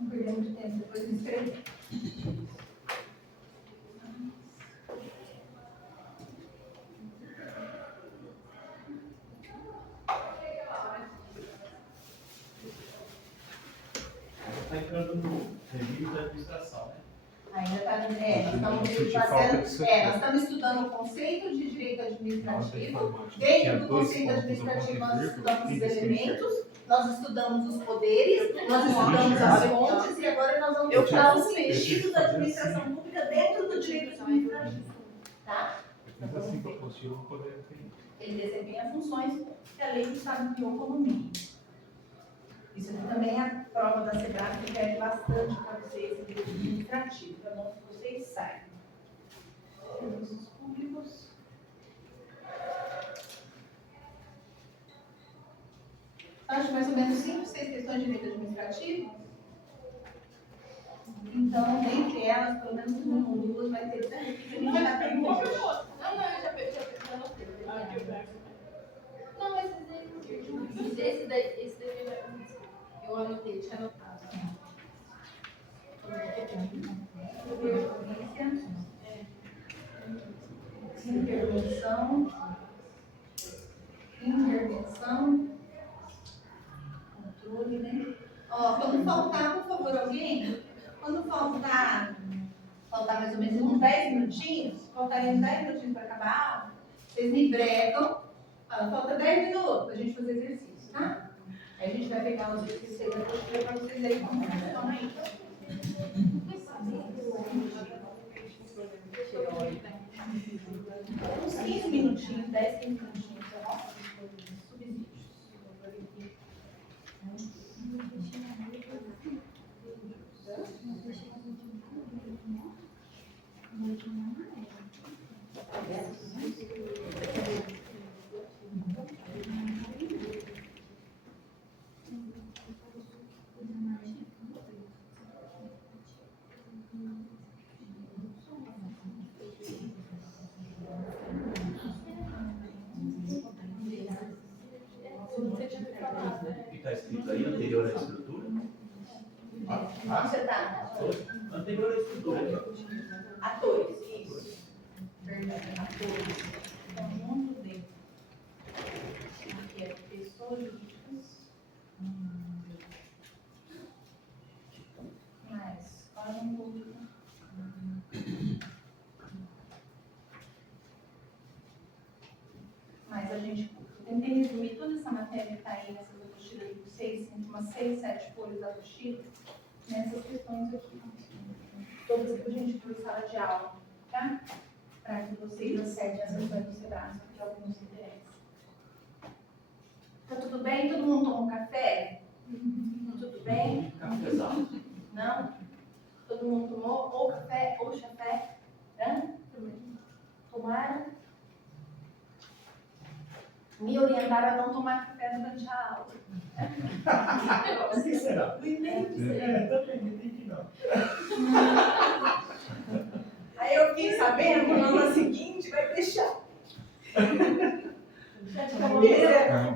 Não perdemos de tempo depois de escrever. Está entrando no review da administração, né? Ainda está no nós estamos estudando o conceito de direito administrativo. Dentro do conceito administrativo, nós estudamos os elementos, nós estudamos os poderes, nós estudamos as fontes e agora nós vamos estudar os sentidos da administração pública dentro do direito administrativo. Tá? Ele desempenha funções que a lei do Estado criou como mínimo. Isso aqui também é a prova da SEBRAE que pede bastante para vocês em direito administrativo, é bom que vocês saibam. Serviços públicos. Acho mais ou menos 5, 6 questões de direito administrativo. Então, dentre elas, pelo menos uma ou duas vai ter que a gente já tem um. Não, eu já anotei. Não, mas esse daí eu anotei, tinha anotado. Intervenção, controle, né? Ó, quando faltar, por favor, alguém, quando faltar mais ou menos uns 10 minutinhos, faltarem uns 10 minutinhos para acabar a aula, vocês me brecam, falta 10 minutos para a gente fazer exercício, tá? Aí a gente vai pegar os exercícios aí da postura para vocês verem como funciona aí. Uns 15 minutinhos, 10, 15 minutinhos, tá bom? Subsídios. E está escrito aí, anterior à estrutura? Você tá? Anterior à estrutura. Atores, isso. Verdade, atores. Conjunto de. Aqui é pessoas jurídicas. Mais, órgão público. Mas a gente tentei resumir toda essa matéria que está aí nessas apostilas de vocês, entre umas 6, 7 folhas da apostila, nessas questões aqui. Todas que a gente viu em sala de aula, tá? Para que vocês acessem as sessões do SEBRAE, se tiver algum se interessa. Tá tudo bem? Todo mundo toma um café? Tudo bem? Cafezão. Não? Todo mundo tomou ou café ou chafé? Tomaram? Me orientaram a não tomar café durante a aula. O que será? Não entendi. Também não entendi, não. Aí eu fiquei sabendo que na aula seguinte vai fechar.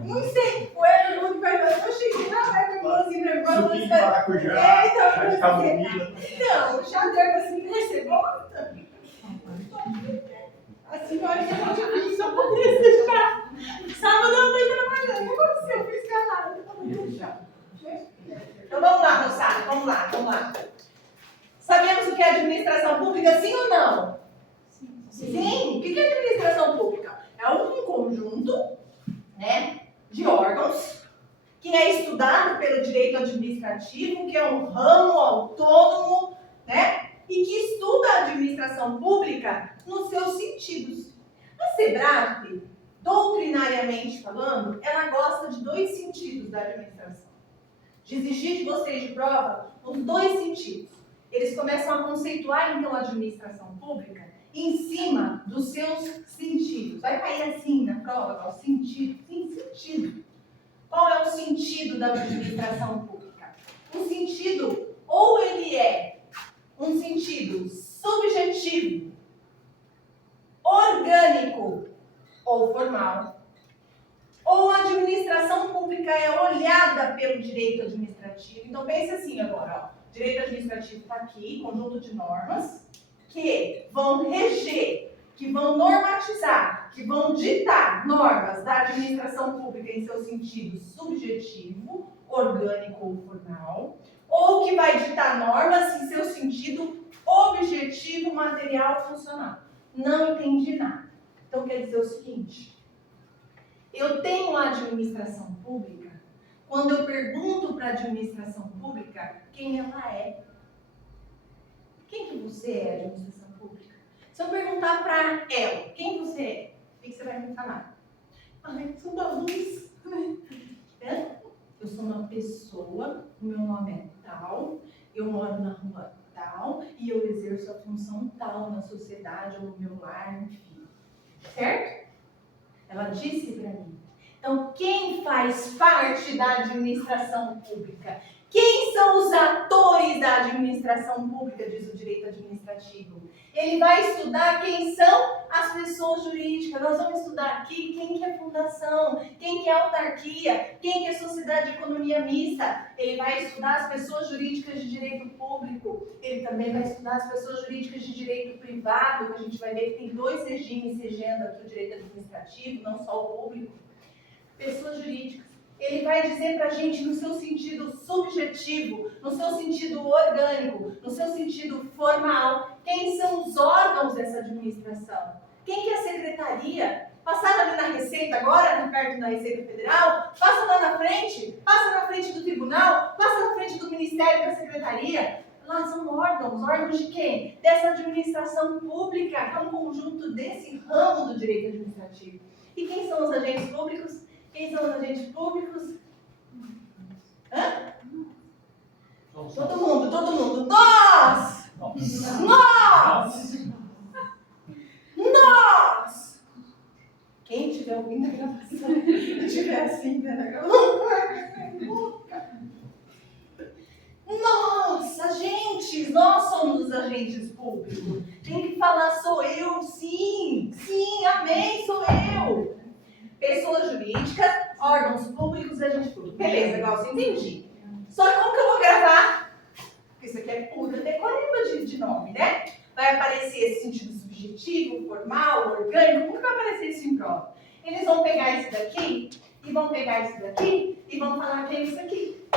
Não sei, foi a pergunta que vai fazer. Eu cheguei lá, vai ter mãozinho pra mim. Suquinho de maracujá, chá de camomila. Não, o chá de erva assim, recebota. A senhora já não tinha visto, só poderia ser chá. Sábado eu fui trabalhando, o que aconteceu? Eu fui escalada, eu tomei chá. Então vamos lá, moçada, vamos lá. Sabemos o que é administração pública, sim ou não? Sim. O que é administração pública? É um conjunto, né, de órgãos que é estudado pelo direito administrativo, que é um ramo autônomo, né, e que estuda a administração pública nos seus sentidos. A SEBRAE, doutrinariamente falando, ela gosta de 2 sentidos da administração. De exigir de vocês de prova os 2 sentidos. Eles começam a conceituar, então, a administração pública em cima dos seus sentidos. Vai cair assim na prova, ó, sentido. Sim, sentido. Qual é o sentido da administração pública? Um sentido, ou ele é um sentido subjetivo, orgânico ou formal, Ou a administração pública é olhada pelo direito administrativo? Então pense assim agora, ó. Direito administrativo está aqui, conjunto de normas que vão reger, que vão normatizar, que vão ditar normas da administração pública em seu sentido subjetivo, orgânico ou formal, ou que vai ditar normas em seu sentido objetivo, material, funcional. Não entendi nada. Então quer dizer o seguinte, eu tenho uma administração pública, quando eu pergunto para a administração pública quem ela é. Quem que você é, administração pública? Se eu perguntar para ela, quem você é? O que você vai me falar? Ai, eu sou da luz. Eu sou uma pessoa, o meu nome é tal, eu moro na rua tal, e eu exerço a função tal na sociedade, ou no meu lar, enfim. Certo? Ela disse para mim. Então, quem faz parte da administração pública? Quem são os atores da administração pública, diz o direito administrativo? Ele vai estudar quem são as pessoas jurídicas. Nós vamos estudar aqui quem que é fundação, quem que é autarquia, quem que é sociedade de economia mista. Ele vai estudar as pessoas jurídicas de direito público. Ele também vai estudar as pessoas jurídicas de direito privado, que a gente vai ver que tem 2 regimes regendo aqui o direito administrativo, não só o público. Pessoas jurídicas. Ele vai dizer para a gente no seu sentido subjetivo, no seu sentido orgânico, no seu sentido formal, quem são os órgãos dessa administração. Quem que é a secretaria? Passaram ali na Receita agora, perto da Receita Federal, passa lá na frente, passa na frente do tribunal, passa na frente do Ministério da Secretaria. Lá são órgãos de quem? Dessa administração pública, que é um conjunto desse ramo do direito administrativo. E quem são os agentes públicos? Quem são os agentes públicos? Hã? Todo mundo. Nós! Quem estiver ouvindo a gravação e estiver assim, nós somos os agentes públicos. Tem que falar, sou eu, sim, amém, sou eu. Pessoas jurídicas, órgãos públicos, agentes públicos. Beleza, igual você entendi. Só que como que eu vou gravar? Porque isso aqui é pura decoreba de nome, né? Vai aparecer esse sentido subjetivo, formal, orgânico. Como que vai aparecer isso em prova? Eles vão pegar isso daqui, e vão pegar isso daqui, e vão falar que é isso aqui.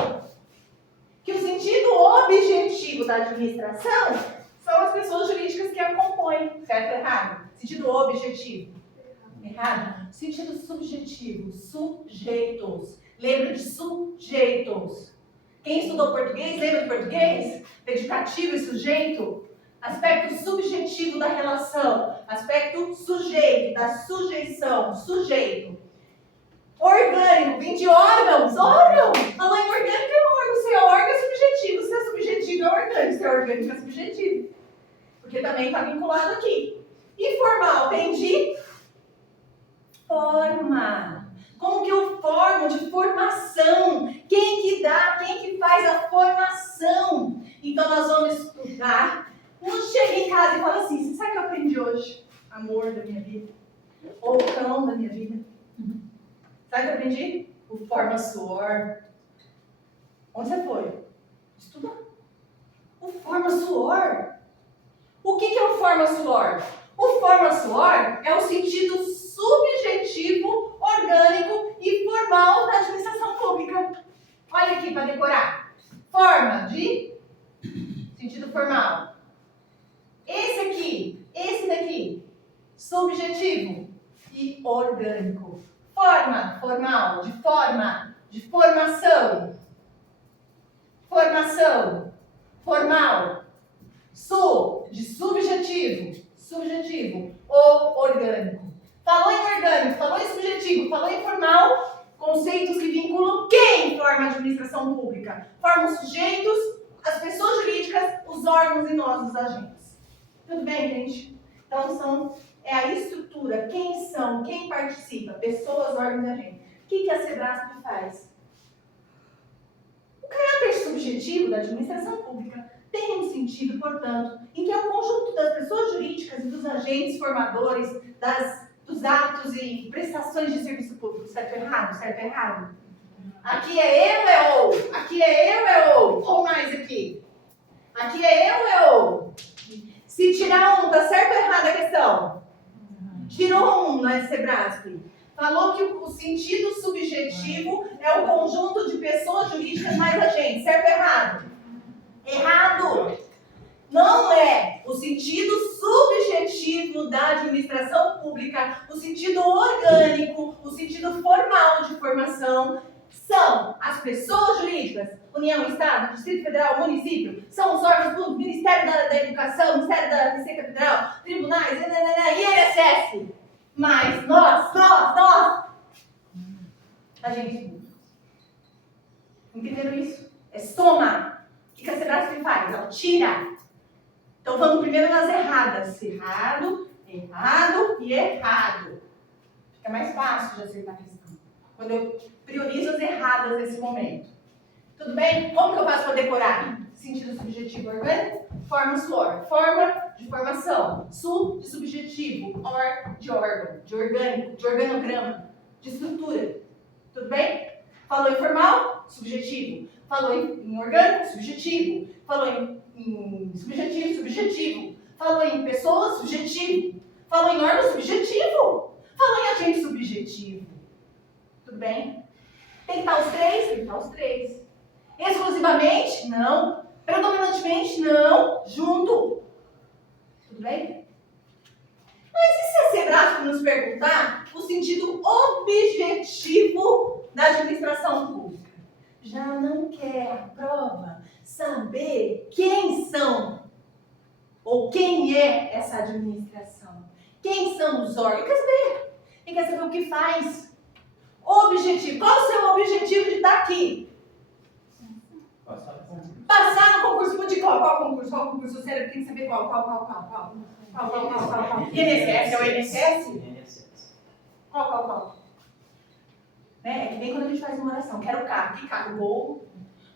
Que o sentido objetivo da administração são as pessoas jurídicas que a compõem. Certo ou errado? Sentido objetivo. Errado? Sentido subjetivo. Sujeitos. Lembra de sujeitos. Quem estudou português, lembra de português? Predicativo e sujeito. Aspecto subjetivo da relação. Aspecto sujeito, da sujeição. Sujeito. Orgânico. Vem de órgãos. Órgão. Falou em orgânico é órgão. Se é órgão é subjetivo. Se é subjetivo é orgânico. Se é orgânico é subjetivo. Porque também está vinculado aqui. E formal vem de forma. Como que eu formo? De formação. Quem que dá? Quem que faz a formação? Então nós vamos estudar. Não chega em casa e fala assim, você sabe o que eu aprendi hoje? Amor da minha vida. Ou cão da minha vida. Sabe o que eu aprendi? O forma-suor. Onde você foi? Estudar. O forma-suor. O que é o forma-suor? O forma-suor é o sentido subjetivo, orgânico e formal da administração pública. Olha aqui para decorar. Forma de sentido formal. Esse daqui, subjetivo e orgânico. Forma, formal, de forma, de formação. Formação, formal. De subjetivo, subjetivo ou orgânico. Falou em orgânico, falou em subjetivo, falou em formal, conceitos que vinculam quem forma a administração pública? Formam os sujeitos, as pessoas jurídicas, os órgãos e nós, os agentes. Tudo bem, gente? Então, é a estrutura, quem são, quem participa, pessoas, órgãos e agentes. O que a Sebrasp faz? O caráter subjetivo da administração pública tem um sentido, portanto, em que é o conjunto das pessoas jurídicas e dos agentes formadores, dos atos e prestações de serviço público, certo ou errado? Certo ou errado? Aqui é eu, é ou? Aqui é eu, é ou? Ou mais aqui? Aqui é eu, é ou? Se tirar um, tá certo ou errado a questão? Tirou um na Sebrasp. Falou que o sentido subjetivo é o conjunto de pessoas jurídicas mais agentes. Certo ou errado? Errado! Não é o sentido subjetivo da administração pública, o sentido orgânico, o sentido formal de formação. São as pessoas jurídicas, União, Estado, Distrito Federal, Município, são os órgãos públicos, Ministério da Educação, Ministério da Receita Federal, tribunais, INSS. Mas nós, a gente. Entenderam isso? É soma. O que a Sebrasp faz? Ela tira. Então vamos primeiro nas erradas. Errado, errado e errado. Fica mais fácil de acertar a questão. Quando eu priorizo as erradas nesse momento. Tudo bem? Como que eu faço para decorar? Sentido subjetivo orgânico, forma suor. Forma de formação. Su de subjetivo. Or de órgão. De orgânico. De organograma. De estrutura. Tudo bem? Falou em formal? Subjetivo. Falou em orgânico? Subjetivo. Falou em subjetivo? Subjetivo. Falou em pessoa? Subjetivo. Falou em órgão? Subjetivo. Falou em agente? Subjetivo. Tudo bem? Tem que estar os três? Tem que estar os três. Exclusivamente? Não. Predominantemente? Não. Junto. Tudo bem? Mas e se a Sebrasp nos perguntar o sentido objetivo da administração pública? Já não quer a prova saber quem são ou quem é essa administração. Quem são os órgãos? Quer saber? E quer saber o que faz? Objetivo. Qual o seu objetivo de estar aqui? Passar no concurso de qual? Qual concurso? Qual concurso? O cérebro tem que saber qual? Qual? INSS? É o INSS? Qual? Né? É que nem quando a gente faz uma oração. Quero carro. Que carro? Gol.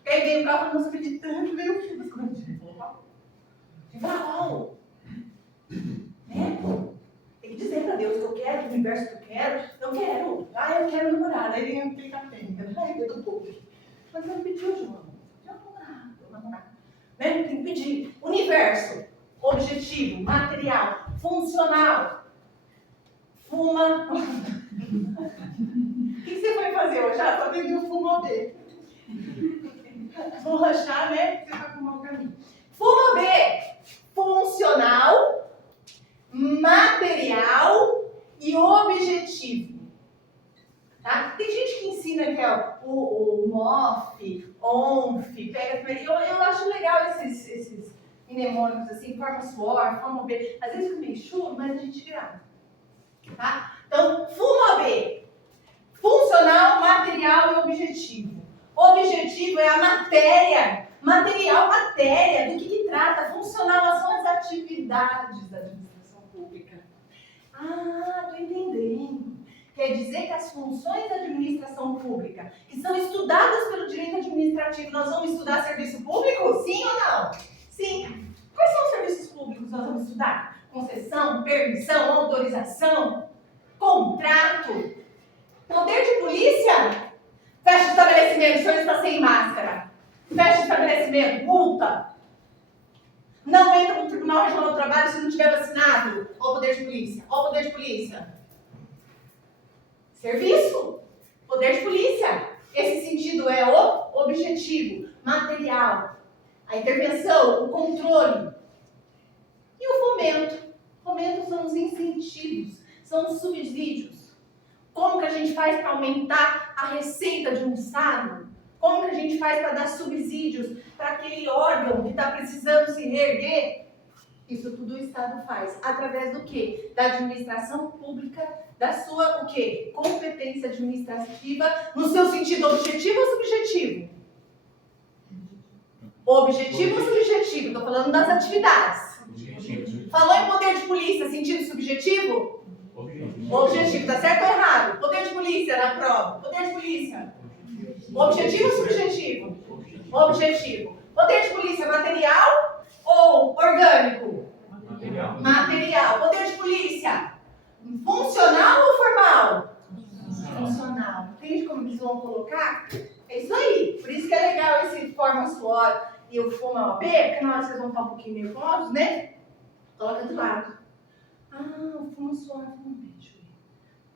Aí veio o carro, não sabia de tanto, veio o filho. Qual? Né? Tem que dizer pra Deus que eu quero, o universo que eu quero. Eu quero namorar. Aí vem aquele capeta. Ai, eu tô pobre. Mas não pediu, João. Namorar. Né? Tem que pedir. Universo. Objetivo. Material. Funcional. Fuma. O que você foi fazer hoje? Só bebi um fumo B. Vou rachar, né? Você vai fumar o caminho. Fumo B. Funcional, material e objetivo. Tá? Tem gente que ensina que é o MOF, ONF, pega primeiro. Eu acho legal esses mnemônicos assim, forma suor, forma B. Às vezes fica meio chulo, mas a gente grava. Tá? Então, FUMA B. Funcional, material e objetivo. Objetivo é a matéria. Material, matéria. Do que trata? Funcional são as atividades da administração pública. Ah, estou entendendo. Quer dizer que as funções da administração pública, que são estudadas pelo direito administrativo, nós vamos estudar serviço público? Sim ou não? Sim. Quais são os serviços públicos que nós vamos estudar? Concessão, permissão, autorização, contrato, poder de polícia? Fecha o estabelecimento, o senhor está sem máscara. Fecha o estabelecimento, multa. Não entra no Tribunal Regional do Trabalho se não tiver vacinado. Ó o poder de polícia, ó o poder de polícia. Serviço, poder de polícia. Esse sentido é o objetivo, material. A intervenção, o controle. E o fomento. Fomento são os incentivos, são os subsídios. Como que a gente faz para aumentar a receita de um estado? Como que a gente faz para dar subsídios para aquele órgão que está precisando se reerguer? Isso tudo o Estado faz. Através do quê? Da administração pública, da sua, o quê? Competência administrativa, no seu sentido objetivo ou subjetivo? Objetivo ou subjetivo? Estou falando das atividades. Objetivo. Falou em poder de polícia, sentido subjetivo? Objetivo, tá certo ou errado? Poder de polícia na prova. Poder de polícia. Objetivo ou subjetivo? Objetivo. Poder de polícia material ou orgânico? Material. Poder de polícia Funcional ou formal? Funcional. Entende como eles vão colocar? É isso aí. Por isso que é legal esse forma suor e o fuma OB, porque na hora vocês vão estar um pouquinho nervosos, né? Coloca de lado. O fuma suor, fuma beijo.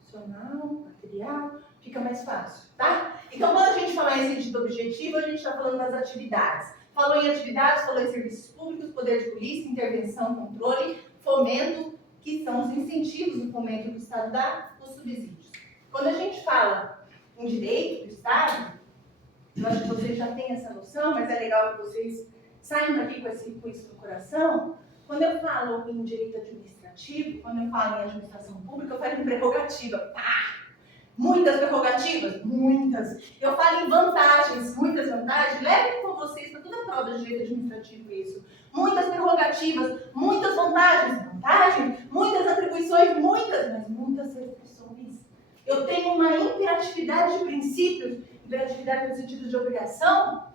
Funcional, material, fica mais fácil, tá? Então, quando a gente falar em sentido objetivo, a gente está falando das atividades. Falou em atividades, falou em serviços públicos, poder de polícia, intervenção, controle, fomento, que são os incentivos do fomento que o Estado dá, os subsídios. Quando a gente fala em direito do Estado, eu acho que vocês já têm essa noção, mas é legal que vocês saiam daqui com isso no coração. Quando eu falo em direito administrativo, quando eu falo em administração pública, eu falo em prerrogativa. Muitas prerrogativas? Muitas. Eu falo em vantagens, muitas vantagens. Levem com vocês para toda a prova de direito administrativo isso. Muitas prerrogativas, muitas vantagens, muitas atribuições, mas muitas restrições. Eu tenho uma imperatividade de princípios, imperatividade no sentido de obrigação.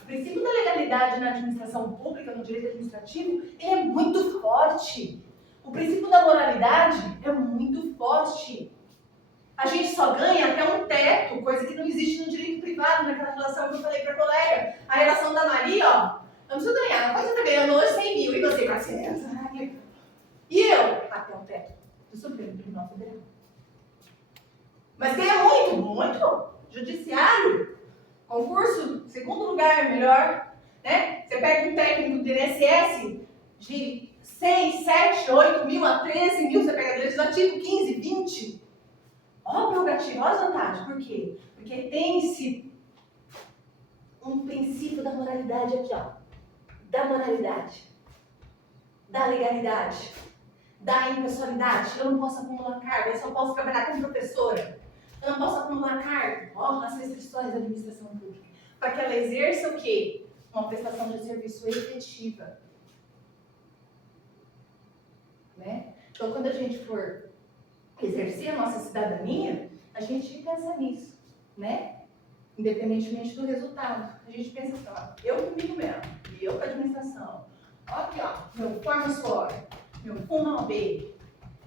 O princípio da legalidade na administração pública, no direito administrativo, ele é muito forte. O princípio da moralidade é muito forte. A gente só ganha até um teto, coisa que não existe no direito privado, naquela relação que eu falei para a colega. A relação da Maria, ó, eu não preciso ganhar. Quanto você está ganhando hoje? 100 mil. E você, 400. E eu? Até um teto do Supremo Tribunal Federal. Mas ganha muito, muito. Judiciário, concurso, segundo lugar, melhor. Né? Você pega um técnico do INSS de 6, 7, 8 mil a 13 mil, você pega legislativo 15, 20. Olha a prerrogativa, olha as vantagens. Por quê? Porque tem-se um princípio da moralidade aqui, ó. Da moralidade, da legalidade, da impessoalidade. Eu não posso acumular carga, eu só posso trabalhar como professora. Eu não posso acumular carga. Ó, as restrições da administração pública. Para que ela exerça o quê? Uma prestação de serviço efetiva. Né? Então, quando a gente for exercer a nossa cidadania, a gente pensa nisso, né? Independentemente do resultado. A gente pensa assim, ó, eu comigo mesmo, e eu com a administração. Ó aqui, ó, meu forma suor, meu fuma OB,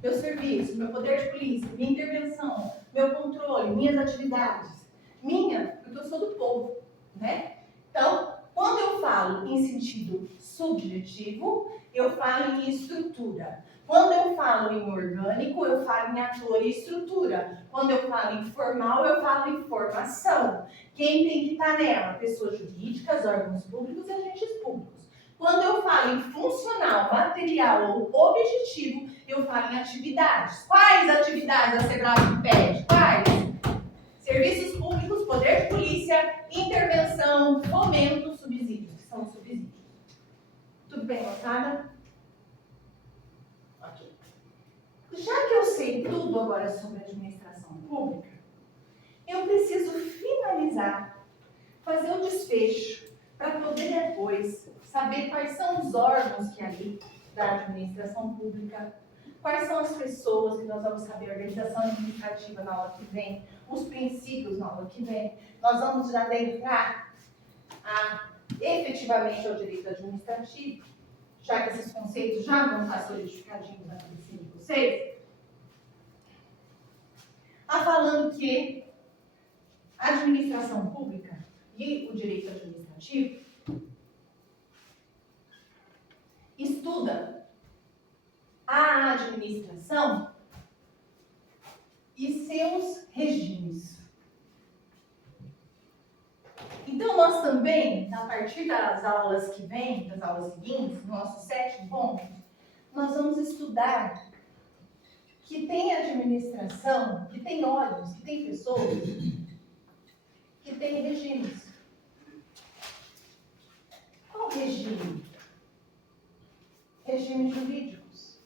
meu serviço, meu poder de polícia, minha intervenção, meu controle, minhas atividades. Minha, porque eu sou do povo, né? Então, quando eu falo em sentido subjetivo, eu falo em estrutura. Quando eu falo em orgânico, eu falo em ator e estrutura. Quando eu falo em formal, eu falo em formação. Quem tem que estar nela? Pessoas jurídicas, órgãos públicos e agentes públicos. Quando eu falo em funcional, material ou objetivo, eu falo em atividades. Quais atividades a SEBRAE pede? Quais? Serviços públicos, poder de polícia, intervenção, fomento, subsídios, que são os subsídios. Tudo bem, moçada? Ok. Já que eu sei tudo agora sobre administração pública, eu preciso finalizar, fazer o desfecho, para poder depois saber quais são os órgãos que ali da administração pública, quais são as pessoas que nós vamos saber, a organização administrativa na aula que vem, os princípios na aula que vem. Nós vamos já adentrar efetivamente ao direito administrativo, já que esses conceitos já vão estar solidificadinhos na cabeça de vocês. Falando que a administração pública e o direito administrativo estuda a administração e seus regimes. Então, nós também, a partir das aulas que vêm, das aulas seguintes, no nosso 7º ponto, nós vamos estudar que tem administração, que tem órgãos, que tem pessoas, que tem regimes. Qual regime? Regimes jurídicos.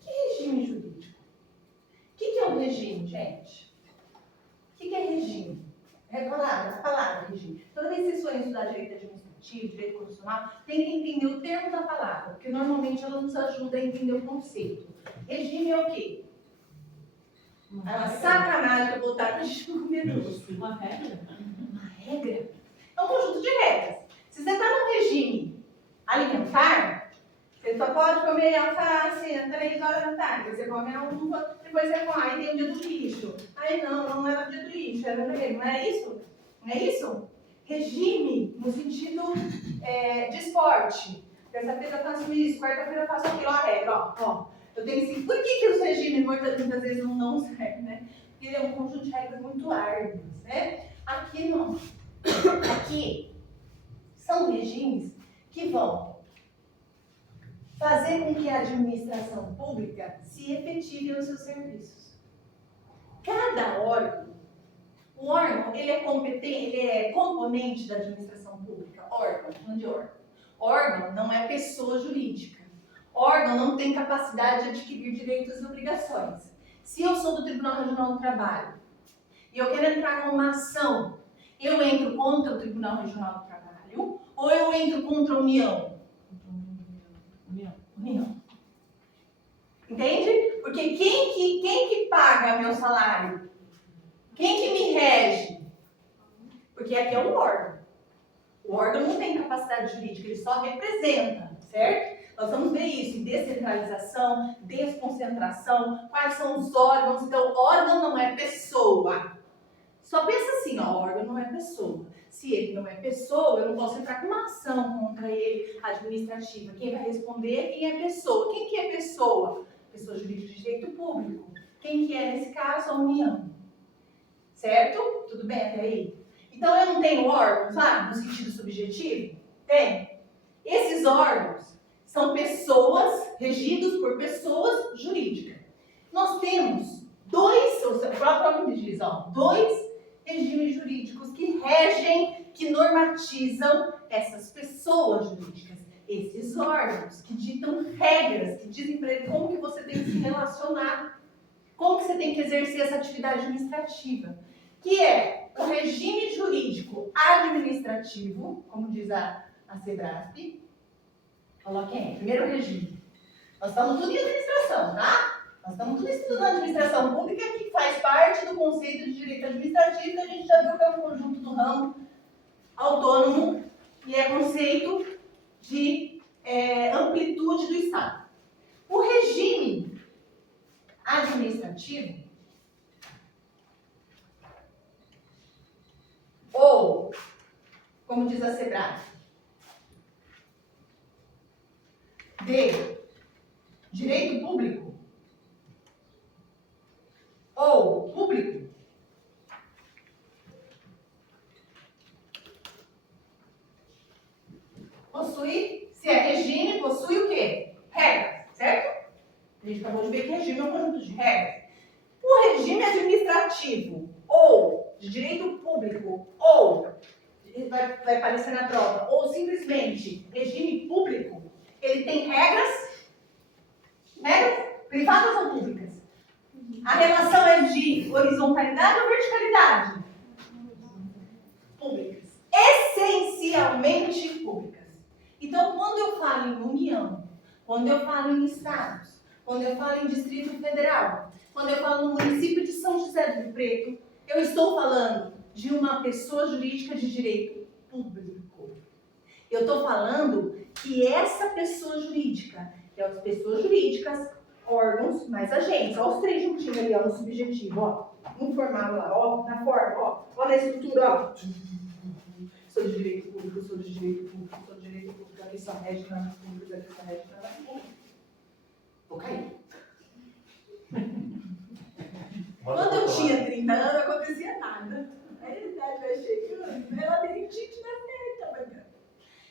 Que regime jurídico? O que é um regime, gente? O que é regime? É a palavra regime. Toda vez que vocês forem estudar direito administrativo, direito constitucional, tem que entender o termo da palavra, porque normalmente ela nos ajuda a entender o conceito. Regime é o quê? É uma sacanagem eu botar no jogo medoso. Uma regra? Uma regra? É um conjunto de regras. Se você está num regime alimentar, você só pode comer alface 3 horas da tarde, depois você come a uva, depois você come, aí tem o dia do lixo. Aí não era o dia do lixo, era não é isso? Não é isso? Regime, no sentido de esporte. Terça-feira eu faço isso, quarta-feira eu faço aquilo, a regra, ó. Eu tenho assim, por que os regimes muitas vezes não servem, né? Porque ele é um conjunto de regras muito árduas, né? Aqui não. Aqui são regimes que vão fazer com que a administração pública se efetive nos seus serviços. Cada órgão, o órgão, ele é competente, ele é componente da administração pública. Órgão, não de órgão. Órgão não é pessoa jurídica. Órgão não tem capacidade de adquirir direitos e obrigações. Se eu sou do Tribunal Regional do Trabalho e eu quero entrar com uma ação, eu entro contra o Tribunal Regional do Trabalho ou eu entro contra a União? União. Entende? Porque quem que paga meu salário? Quem que me rege? Porque aqui é um órgão. O órgão não tem capacidade jurídica, ele só representa, certo? Nós vamos ver isso em descentralização, desconcentração, quais são os órgãos. Então, órgão não é pessoa. Só pensa assim, ó, órgão não é pessoa. Se ele não é pessoa, eu não posso entrar com uma ação contra ele administrativa. Quem vai responder é quem é pessoa. Quem que é pessoa? Pessoa jurídica de direito público. Quem que é, nesse caso, a União. Certo? Tudo bem até aí? Então, eu não tenho órgãos, sabe, no sentido subjetivo? Tem. Esses órgãos são pessoas, regidos por pessoas jurídicas. Nós temos dois regimes jurídicos que regem, que normatizam essas pessoas jurídicas. Esses órgãos que ditam regras, que dizem para ele como que você tem que se relacionar, como que você tem que exercer essa atividade administrativa, que é o regime jurídico administrativo, como diz a SEBRASP. Coloquem aí, primeiro regime. Nós estamos tudo em administração, tá? Nós estamos tudo estudando administração pública, que faz parte do conceito de direito administrativo, que a gente já viu que é um conjunto do ramo autônomo e é conceito de amplitude do Estado. O regime administrativo, ou, como diz a SEBRASP, de direito público ou público, possui, se é regime, possui o quê? Regras, certo? A gente acabou de ver que regime é um conjunto de regras. O regime administrativo ou de direito público ou, vai aparecer na prova, ou simplesmente regime público, ele tem regras privadas ou públicas? A relação é de horizontalidade ou verticalidade? Públicas. Essencialmente públicas. Então, quando eu falo em União, quando eu falo em estados, quando eu falo em Distrito Federal, quando eu falo no município de São José do Rio Preto, eu estou falando de uma pessoa jurídica de direito público. Eu estou falando que essa pessoa jurídica, que é as pessoas jurídicas, órgãos, mais agentes, ó, os três juntinhos ali, ó, no subjetivo, ó, no formato lá, ó, na forma, ó, na estrutura, ó. Sou de direito público, sou de direito público, sou de direito público, aqui só rege normas públicas, aqui só rege normas públicas. Vou cair. Quando eu tinha 30 anos, não acontecia nada. A realidade vai chegando, é labirintite na teta,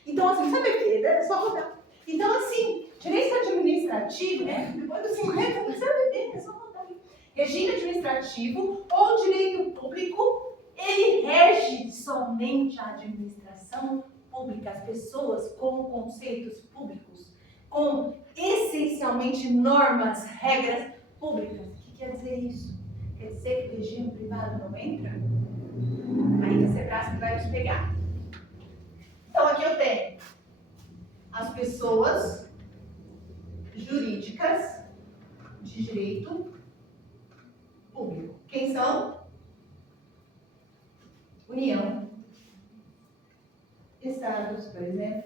então, assim, sabe o quê? É só rodar. Então, assim, direito administrativo, né? Depois dos 50, não sabe bem, é só rodar. Regime administrativo ou direito público, ele rege somente a administração pública, as pessoas com conceitos públicos, com essencialmente normas, regras públicas. O que quer dizer isso? Quer dizer que o regime privado não entra? Aí a SEBRASP vai nos pegar. Então, aqui eu tenho as pessoas jurídicas de direito público. Quem são? União. Estados, por exemplo.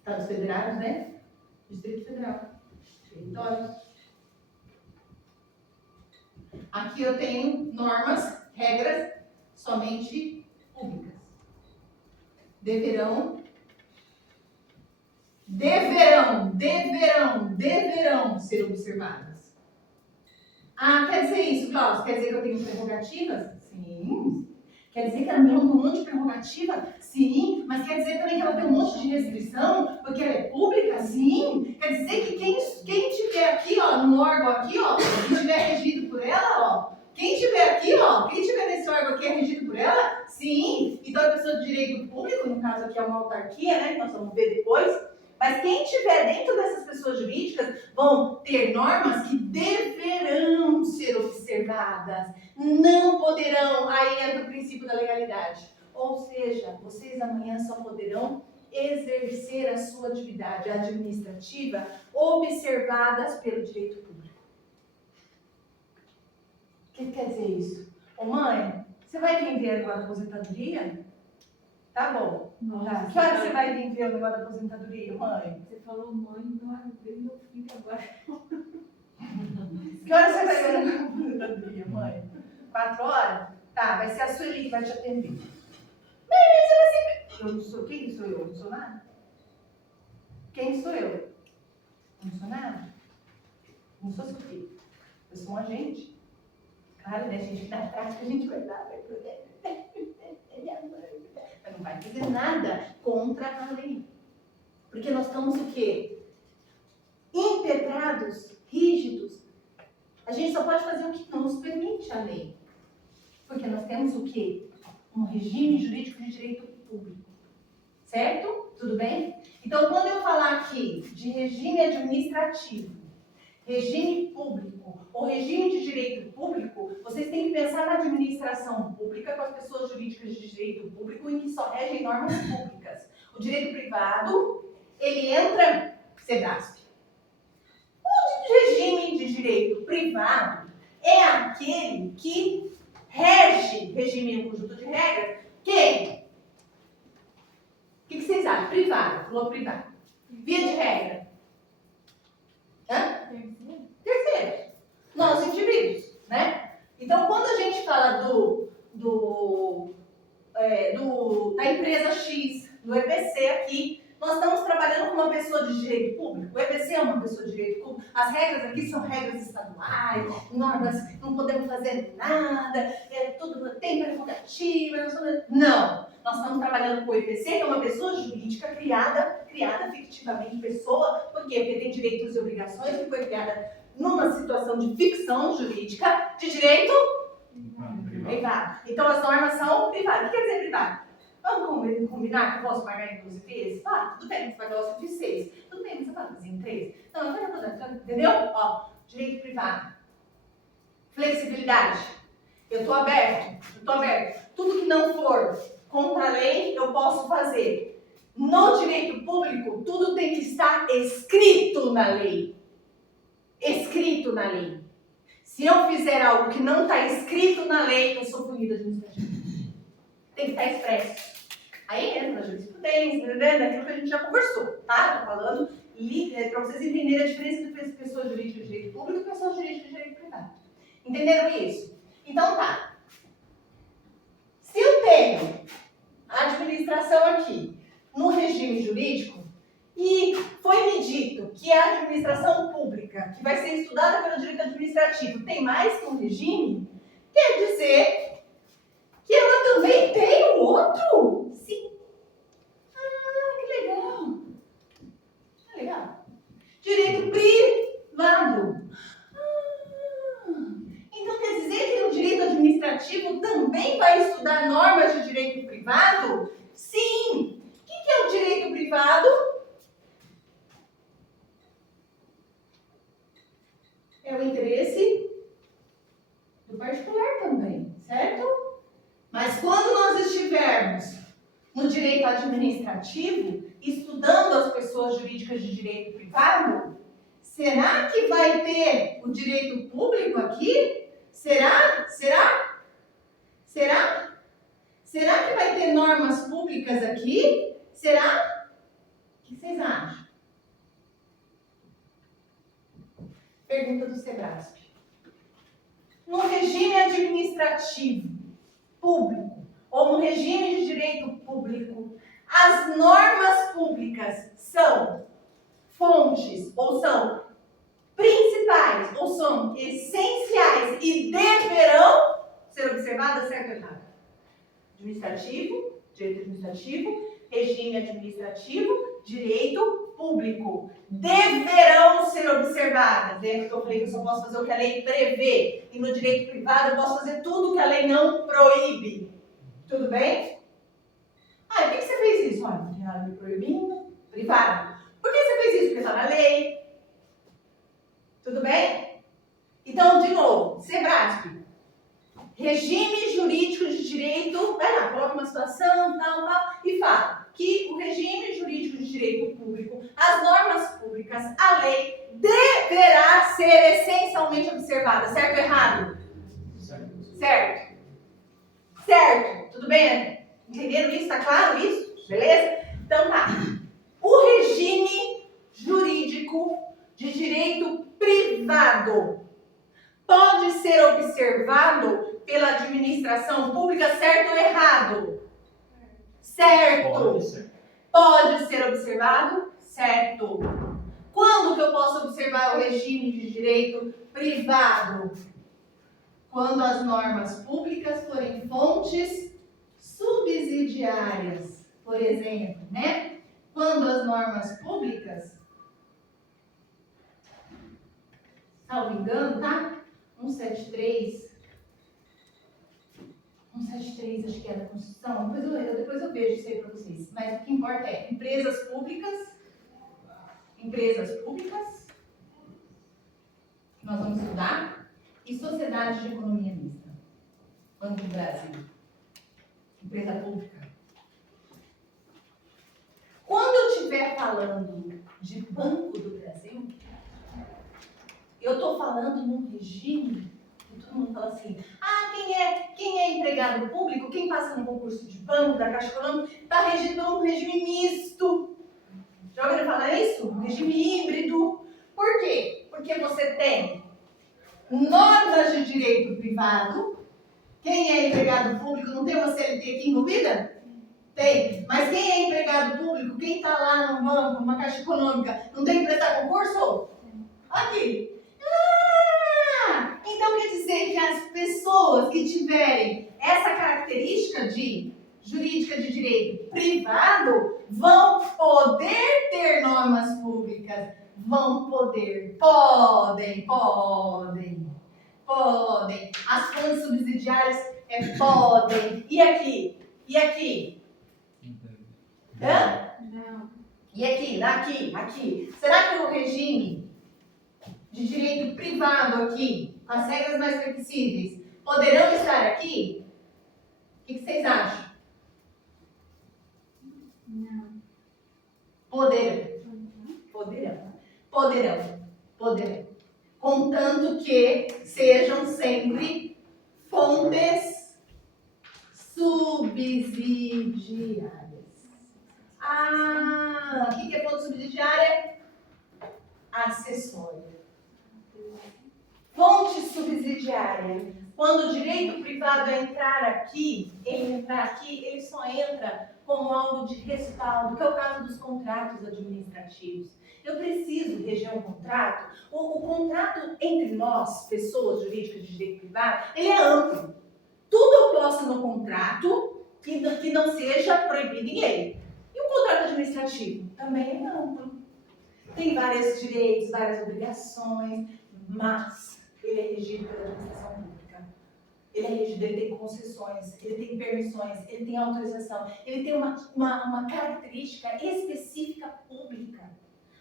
Estados federados, né? Distrito Federal. Territórios. Aqui eu tenho normas, regras somente públicas. Deverão ser observadas. Ah, quer dizer isso, Cláudio? Quer dizer que eu tenho prerrogativas? Sim. Quer dizer que ela tem um monte de prerrogativa? Sim. Mas quer dizer também que ela tem um monte de restrição? Porque ela é pública? Sim. Quer dizer que quem tiver aqui, ó, no órgão aqui, ó, que estiver regido por ela, ó, quem tiver aqui, ó, quem tiver nesse órgão aqui é regido por ela? Sim. Então a pessoa de direito público, no caso aqui é uma autarquia, né, que nós vamos ver depois, mas quem estiver dentro dessas pessoas jurídicas vão ter normas que deverão ser observadas, não poderão, aí entra o princípio da legalidade. Ou seja, vocês amanhã só poderão exercer a sua atividade administrativa observadas pelo direito público. O que quer dizer isso? Ô mãe, você vai vir ver agora a aposentadoria? Tá bom. Tá. Que hora você vai vir ver o negócio da aposentadoria, mãe? Você falou mãe, não é meu filho agora. Que hora você vai ver o negócio da aposentadoria, mãe? 4 horas? Tá, vai ser a Sueli que vai te atender. Mas você vai ser... Eu não sou... Quem sou eu? Não sou nada? Quem sou eu? Não sou nada? Não sou seu filho. Eu sou um agente. Claro, né, gente? Na prática a gente vai dar, vai poder. Mas não vai fazer nada contra a lei. Porque nós estamos o quê? Impetrados, rígidos. A gente só pode fazer o que nos permite a lei. Porque nós temos o quê? Um regime jurídico de direito público. Certo? Tudo bem? Então, quando eu falar aqui de regime administrativo, regime público ou regime de direito público, vocês têm que pensar na administração pública com as pessoas jurídicas de direito público em que só regem normas públicas. O direito privado, ele entra SEBRASP. O regime de direito privado é aquele que rege, regime em um conjunto de regras, quem? O que vocês acham? Privado, falou privado. Via de regra. Hã? Terceiro. Nós indivíduos, né? Então, quando a gente fala da empresa X, do EPC aqui, nós estamos trabalhando com uma pessoa de direito público. O EPC é uma pessoa de direito público. As regras aqui são regras estaduais, normas, não podemos fazer nada, tudo tem prerrogativa. Não. Nós estamos trabalhando com o EPC, que é uma pessoa jurídica criada fictivamente, pessoa. Por quê? Porque tem direitos e obrigações que foi criada numa situação de ficção jurídica de direito privado. Então as normas são privadas. O que quer dizer privado? Vamos combinar que eu posso pagar em 12 vezes? Ah, tudo bem, você paga o de 6. Tudo bem, você paga em 3. Não, eu quero entendeu? Ó, direito privado. Flexibilidade. Eu estou aberto. Tudo que não for contra a lei, eu posso fazer. No direito público, tudo tem que estar escrito na lei. Escrito na lei. Se eu fizer algo que não está escrito na lei, eu sou punida administrativamente. Tem que estar expresso. Aí entra na jurisprudência, daquilo que a gente já conversou, tá? Estou falando para vocês entenderem a diferença entre pessoas jurídicas de direito público e pessoas jurídicas de direito privado. Entenderam isso? Então tá. Se eu tenho a administração aqui no regime jurídico e foi me dito que a administração pública, que vai ser estudada pelo direito administrativo, tem mais que um regime, quer dizer que ela também tem o outro? Sim. Ah, que legal. Que legal. Direito privado. Então quer dizer que o direito administrativo também vai estudar normas de direito privado? Sim. O que é o direito privado? É o interesse do particular também, certo? Mas quando nós estivermos no direito administrativo, estudando as pessoas jurídicas de direito privado, será que vai ter o direito público aqui? Será? Será que vai ter normas públicas aqui? Será? O que vocês acham? Pergunta do SEBRASP. no regime administrativo público ou no regime de direito público, as normas públicas são fontes ou são principais ou são essenciais e deverão ser observadas, certo ou errado? Administrativo, direito administrativo, regime administrativo, direito público. Deverão ser observadas. Lembra que eu falei que eu só posso fazer o que a lei prevê? E no direito privado eu posso fazer tudo o que a lei não proíbe. Tudo bem? Ah, e por que você fez isso? Olha, não tem nada me proibindo. Privado. Por que você fez isso? Porque está na lei. Tudo bem? Então, de novo, Sebrasp. Regime jurídico de direito, vai lá, coloca uma situação, tal, e fala que o regime jurídico de direito público, as normas públicas, a lei, deverá ser essencialmente observada, certo ou errado? Certo. Certo. Tudo bem? Entenderam isso? Tá claro isso? Beleza? Então tá. O regime jurídico de direito privado pode ser observado pela administração pública, certo ou errado? Certo. Pode ser observado? Certo. Quando que eu posso observar o regime de direito privado? Quando as normas públicas forem fontes subsidiárias, por exemplo, né? Quando as normas públicas, salvo engano, tá? 173, acho que é da Constituição, depois eu vejo isso aí para vocês. Mas o que importa é empresas públicas, nós vamos estudar, e sociedade de economia mista. Banco do Brasil, empresa pública. Quando eu estiver falando de Banco do Brasil, eu estou falando num regime que todo mundo fala assim, quem é empregado público, quem passa no concurso de banco, da Caixa Econômica, está regido por um regime misto. Já ouviram falar isso? Um regime híbrido. Por quê? Porque você tem normas de direito privado. Quem é empregado público não tem uma CLT aqui envolvida? Tem. Mas quem é empregado público, quem está lá no banco, numa Caixa Econômica, não tem que prestar concurso? Aqui. Então quer dizer que as pessoas que tiverem essa característica de jurídica de direito privado vão poder ter normas públicas, podem. As fontes subsidiárias podem. E aqui? Hã? Não. E aqui? Será que o regime de direito privado aqui, com as regras mais flexíveis, poderão estar aqui? O que vocês acham? Não. Poderão. Contanto que sejam sempre fontes subsidiárias. O que é fonte subsidiária? Acessória. Fonte subsidiária. Quando o direito privado entrar aqui, ele só entra como algo de respaldo, que é o caso dos contratos administrativos. Eu preciso reger um contrato. O contrato entre nós, pessoas jurídicas de direito privado, ele é amplo. Tudo eu posso no contrato que não seja proibido em lei. E o contrato administrativo? Também é amplo. Tem vários direitos, várias obrigações, mas ele é regido pela administração pública. Ele tem concessões, ele tem permissões, ele tem autorização, ele tem uma característica específica pública.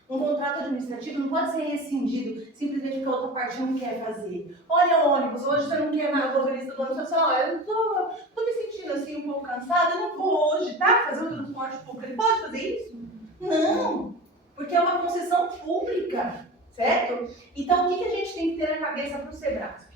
Um contrato administrativo não pode ser rescindido simplesmente porque a outra parte não quer fazer. Olha o ônibus, hoje você não quer mais o motorista do ônibus, você fala, olha, eu tô me sentindo assim um pouco cansada, eu não vou hoje, tá? Fazer o transporte público. Ele pode fazer isso? Não, porque é uma concessão pública, certo? Então, o que a gente tem que ter na cabeça para o Sebrasp?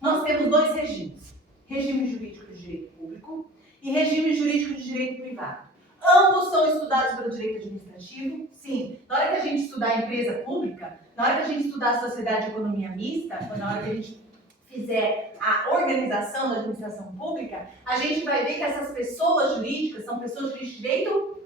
Nós temos dois regimes. Regime jurídico de direito público e regime jurídico de direito privado. Ambos são estudados pelo direito administrativo. Sim, na hora que a gente estudar a empresa pública, na hora que a gente estudar a sociedade de economia mista, ou na hora que a gente fizer a organização da administração pública, a gente vai ver que essas pessoas jurídicas são pessoas jurídicas de direito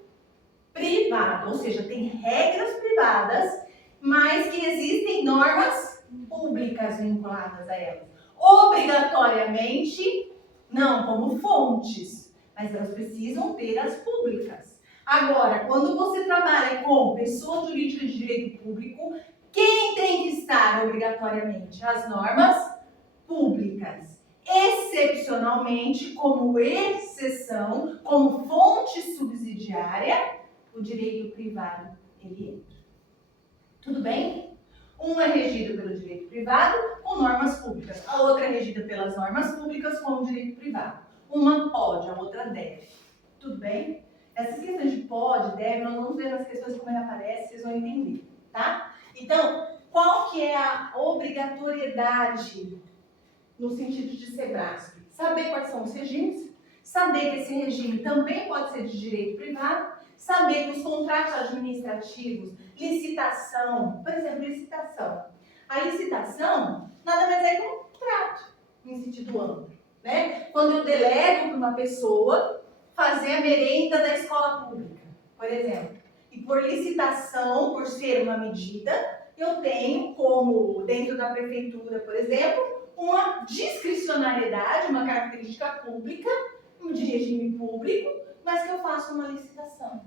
privado, ou seja, tem regras privadas, mas que existem normas públicas vinculadas a elas. Obrigatoriamente, não como fontes, mas elas precisam ter as públicas. Agora, quando você trabalha com pessoas jurídicas de direito público, quem tem que estar obrigatoriamente? As normas públicas. Excepcionalmente, como exceção, como fonte subsidiária, o direito privado, ele entra. Tudo bem? Uma é regida pelo direito privado com normas públicas. A outra é regida pelas normas públicas com o direito privado. Uma pode, a outra deve. Tudo bem? Essas questões de pode, deve, nós vamos ver nas questões como ele aparece, vocês vão entender, tá? Então, qual que é a obrigatoriedade no sentido de SEBRASP? Saber quais são os regimes, saber que esse regime também pode ser de direito privado, saber que os contratos administrativos, licitação, por exemplo, licitação. A licitação nada mais é que um contrato, em sentido amplo, né? Quando eu delego para uma pessoa fazer a merenda da escola pública, por exemplo. E por licitação, por ser uma medida, eu tenho como, dentro da prefeitura, por exemplo, uma discricionariedade, uma característica pública, de regime público, mas que eu faço uma licitação,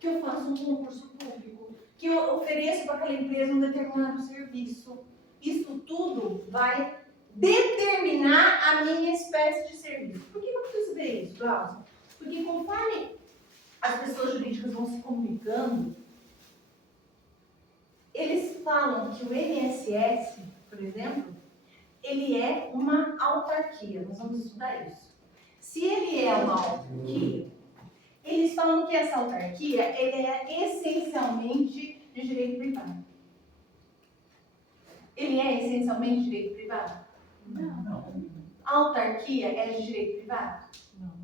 que eu faço um concurso público, que eu ofereço para aquela empresa um determinado serviço. Isso tudo vai determinar a minha espécie de serviço. Por que eu preciso ver isso, Glaucio? Porque conforme as pessoas jurídicas vão se comunicando, eles falam que o INSS, por exemplo, ele é uma autarquia. Nós vamos estudar isso. Se ele é uma autarquia, eles falam que essa autarquia ele é essencialmente de direito privado. Ele é essencialmente de direito privado? Não. A autarquia é de direito privado?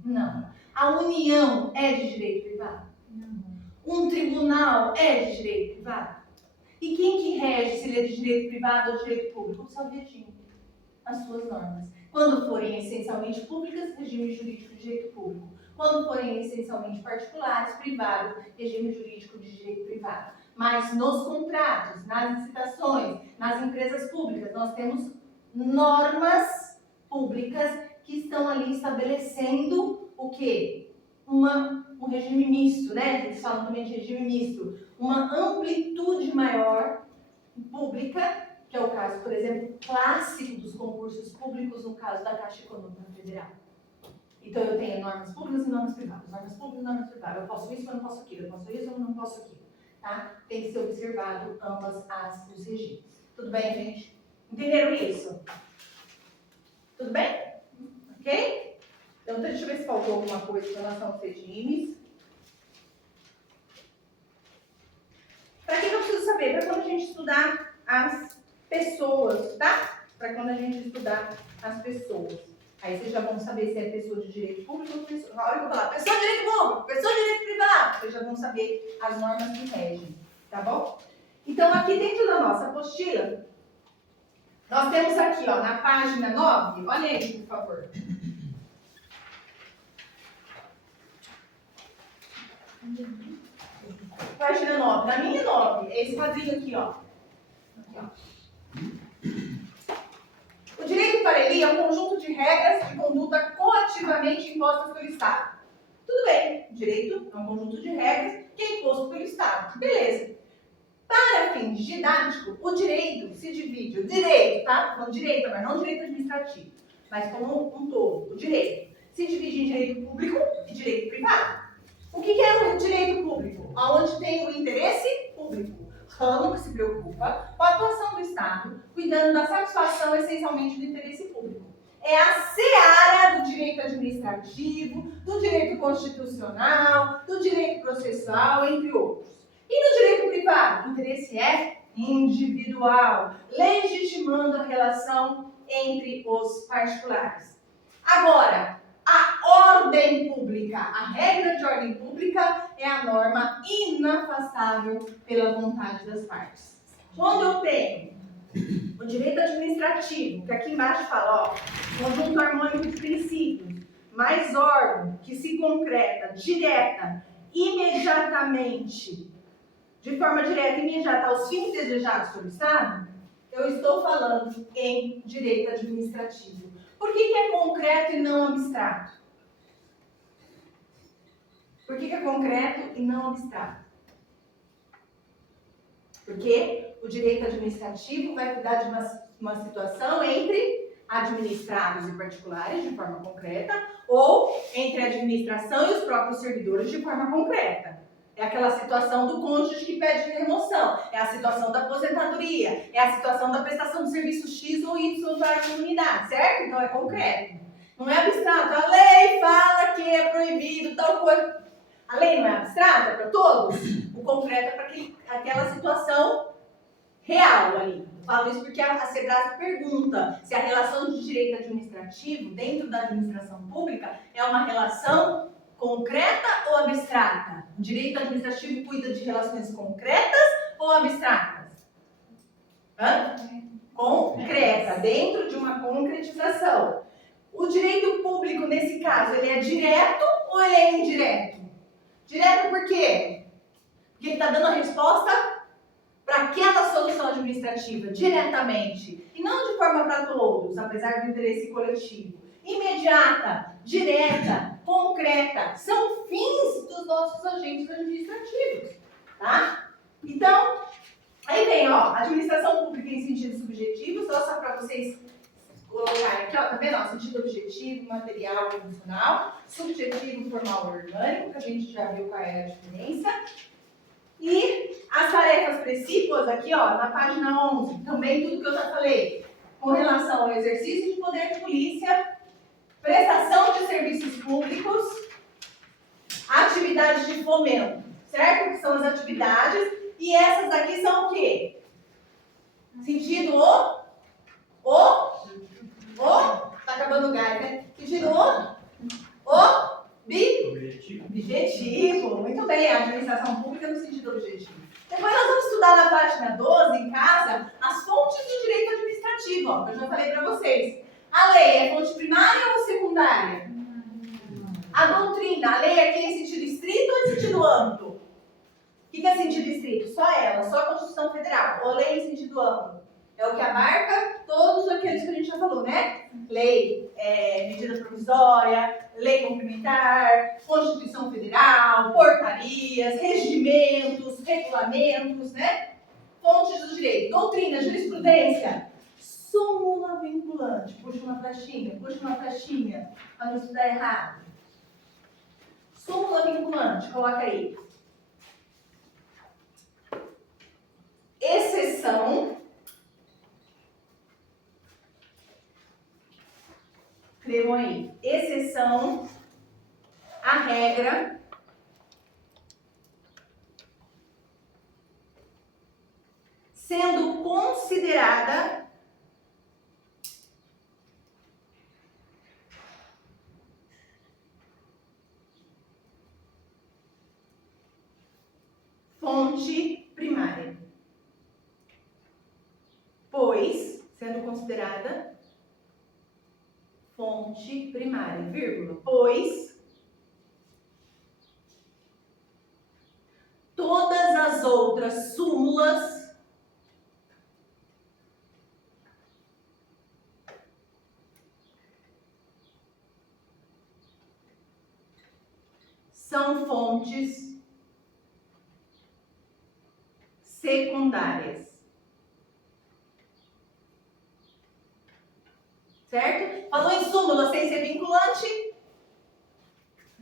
Não. A união é de direito privado? Não. Um tribunal é de direito privado? E quem que rege se ele é de direito privado ou de direito público? O seu regime, as suas normas. Quando forem essencialmente públicas, regime jurídico de direito público. Quando forem essencialmente particulares, privados, regime jurídico de direito privado. Mas nos contratos, nas licitações, nas empresas públicas, nós temos normas públicas que estão ali estabelecendo o quê? Um regime misto, né? Eles falam também de regime misto. Uma amplitude maior pública, que é o caso, por exemplo, clássico dos concursos públicos, no caso da Caixa Econômica Federal. Então, eu tenho normas públicas e normas privadas. Normas públicas e normas privadas. Eu posso isso, mas não posso aquilo. Eu posso isso, mas não posso aquilo. Tá? Tem que ser observado ambas os regimes. Tudo bem, gente? Entenderam isso? Tudo bem? Ok? Então, deixa eu ver se faltou alguma coisa em relação aos regimes. Para que eu preciso saber? Para quando a gente estudar as pessoas, tá? Para quando a gente estudar as pessoas. Aí vocês já vão saber se é pessoa de direito público ou pessoa... Na hora que eu falar pessoa de direito público, pessoa de direito privado, vocês já vão saber as normas que regem, tá bom? Então, aqui dentro da nossa apostila, nós temos aqui, ó, na página 9, olha aí, por favor. Página 9, na minha 9, é esse quadrinho aqui, ó. Aqui, ó. O direito para ele é um conjunto de regras de conduta coativamente impostas pelo Estado. Tudo bem, o direito é um conjunto de regras que é imposto pelo Estado. Beleza. Para fins didáticos, o direito se divide. O direito, tá? Não direito, mas não direito administrativo, mas como um todo. O direito se divide em direito público e direito privado. O que é o direito público? Onde tem o interesse público. Ramo que se preocupa com a atuação do Estado, cuidando da satisfação essencialmente do interesse público. É a seara do direito administrativo, do direito constitucional, do direito processual, entre outros. E no direito privado, o interesse é individual, legitimando a relação entre os particulares. Agora, a ordem pública, a regra de ordem pública é a norma inafastável pela vontade das partes. Quando eu tenho O direito administrativo, que aqui embaixo fala, ó, conjunto harmônico de princípios, mais órgão que se concreta, direta, imediatamente, de forma direta e imediata aos fins desejados pelo Estado, eu estou falando em direito administrativo. Por que é concreto e não abstrato? Por que é concreto e não abstrato? Porque o direito administrativo vai cuidar de uma situação entre administrados e particulares de forma concreta ou entre a administração e os próprios servidores de forma concreta. É aquela situação do cônjuge que pede remoção, é a situação da aposentadoria, é a situação da prestação de serviço X ou Y para a comunidade, certo? Então é concreto. Não é abstrato. A lei fala que é proibido tal coisa. A lei não é abstrata para todos? O concreto é para aquela situação real ali. Eu falo isso porque a Sebrasp pergunta se a relação de direito administrativo dentro da administração pública é uma relação concreta ou abstrata? O direito administrativo cuida de relações concretas ou abstratas? Concreta, dentro de uma concretização. O direito público, nesse caso, ele é direto ou ele é indireto? Direto por quê? Porque ele está dando a resposta para aquela solução administrativa, diretamente. E não de forma para todos, apesar do interesse coletivo. Imediata, direta, concreta. São fins dos nossos agentes administrativos. Tá? Então, aí vem, ó, administração pública em sentido subjetivo, só para vocês colocarem aqui, ó, tá vendo? Ó, sentido objetivo, material e funcional, subjetivo, formal e orgânico, que a gente já viu qual é a diferença. E as tarefas precípuas aqui, ó, na página 11, também tudo que eu já falei, com relação ao exercício de poder de polícia, prestação de serviços públicos, atividades de fomento, certo? Que são as atividades, e essas aqui são o quê? Sentido tá acabando o gás, né? Sentido objetivo. Muito bem, a administração pública no sentido objetivo. Depois nós vamos estudar na página 12, em casa, as fontes do direito administrativo, ó, que eu já falei para vocês. A lei é fonte primária ou secundária? A doutrina, a lei aqui é em sentido estrito ou em sentido amplo? O que é sentido estrito? Só ela, só a Constituição Federal. Ou lei em sentido amplo? É o que abarca todos aqueles que a gente já falou, né? Lei, medida provisória, lei complementar, Constituição Federal, portarias, regimentos, regulamentos, né? Fontes do direito, doutrina, jurisprudência, súmula vinculante. Puxa uma flechinha, para não estudar errado. Súmula vinculante, coloca aí. Exceção. Escrevam aí. Exceção à regra sendo considerada fonte primária. Pois, sendo considerada fonte primária, vírgula, pois todas as outras súmulas são fontes secundárias. Certo? Falou em súmula sem ser vinculante,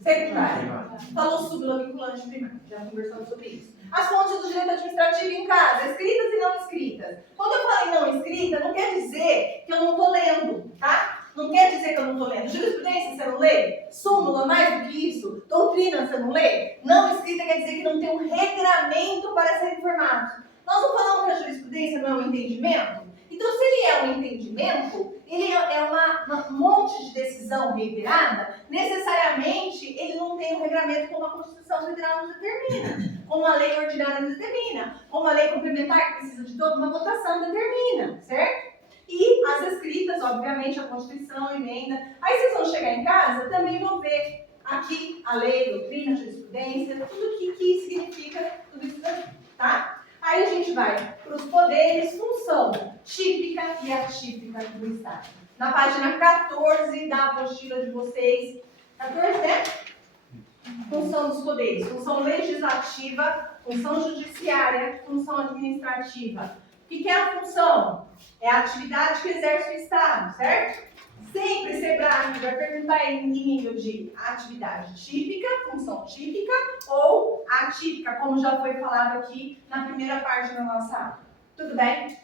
secundária. Falou súmula vinculante primária. Já conversamos sobre isso. As fontes do direito administrativo em casa, escritas e não escritas. Quando eu falo em não escrita, não quer dizer que eu não estou lendo, tá? Não quer dizer que eu não estou lendo. Jurisprudência você não lê? Súmula mais do que isso? Doutrina você não lê? Não escrita quer dizer que não tem um regramento para ser informado. Nós não falamos que a jurisprudência não é um entendimento? Então, se ele é um entendimento, ele é um monte de decisão reiterada, necessariamente ele não tem um regramento como a Constituição Federal nos determina, como a lei ordinária nos determina, como a lei complementar, que precisa de toda uma votação, determina, certo? E as escritas, obviamente, a Constituição, a emenda. Aí vocês vão chegar em casa, também vão ver aqui a lei, a doutrina, a jurisprudência, tudo o que significa tudo isso daqui, tá? Aí a gente vai para os poderes, função típica e atípica do Estado. Na página 14 da apostila de vocês, 14, né? Função dos poderes, função legislativa, função judiciária, função administrativa. O que é a função? É a atividade que exerce o Estado, certo? Sempre Sebrae vai perguntar em nível de atividade típica, função típica ou atípica, como já foi falado aqui na primeira parte da nossa aula. Tudo bem?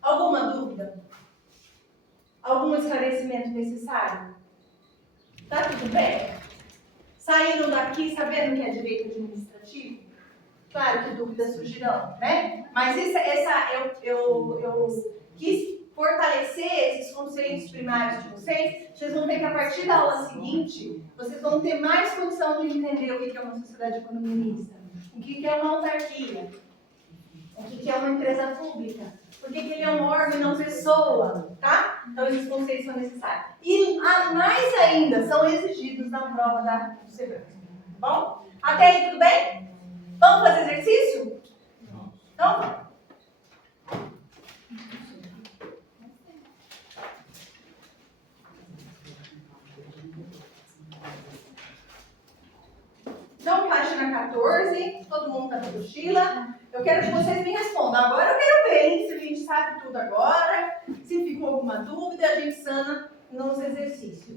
Alguma dúvida? Algum esclarecimento necessário? Tá tudo bem? Saindo daqui sabendo que é direito administrativo? Claro que dúvidas surgirão, né? Mas eu quis fortalecer esses conceitos primários de vocês. Vocês vão ver que a partir da aula seguinte, vocês vão ter mais condição de entender o que é uma sociedade economia mista, o que é uma autarquia, o que é uma empresa pública, por que ele é um órgão e não pessoa, tá? Então esses conceitos são necessários. E mais ainda, são exigidos na prova do Sebrae. Tá bom? Até aí tudo bem? Vamos fazer exercício? Então vamos. Então, página 14, todo mundo está com mochila. Eu quero que vocês me respondam. Agora eu quero ver, hein, se a gente sabe tudo agora, se ficou alguma dúvida, a gente sana nos exercícios.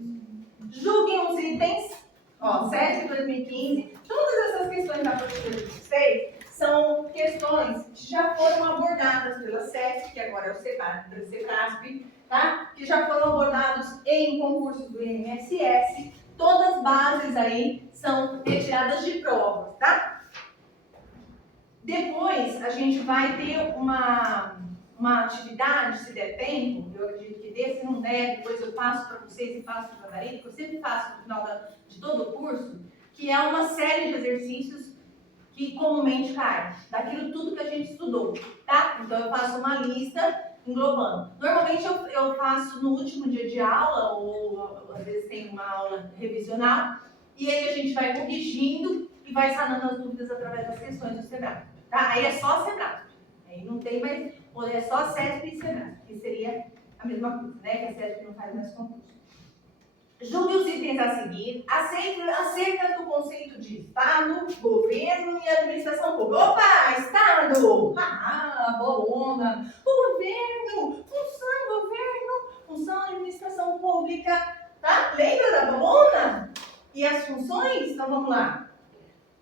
Julguem os itens, ó, 7 de 2015. Todas essas questões da apostila de vocês são questões que já foram abordadas pela SESC, que agora é o Sebrasp, tá? Que já foram abordados em concursos do INSS. Todas as bases aí são retiradas de provas, tá? Depois, a gente vai ter uma atividade, se der tempo, eu acredito que dê, se não der, depois eu passo para vocês e passo para a Margarida, que eu sempre faço no final de todo o curso, que é uma série de exercícios que comumente caem, daquilo tudo que a gente estudou, tá? Então, eu faço uma lista englobando. Normalmente eu faço no último dia de aula, ou às vezes tem uma aula revisional, e aí a gente vai corrigindo e vai sanando as dúvidas através das questões do Sebrae. Tá? Aí é só Sebrae. Aí não tem mais, ou é só SESP e Sebrae, que seria a mesma coisa, né? Que a SESP não faz mais concurso. Julgue os itens a seguir, acerca do conceito de Estado, governo e administração pública. Opa, Estado! Bolona! O governo, função administração pública, tá? Lembra da bolona? E as funções? Então vamos lá.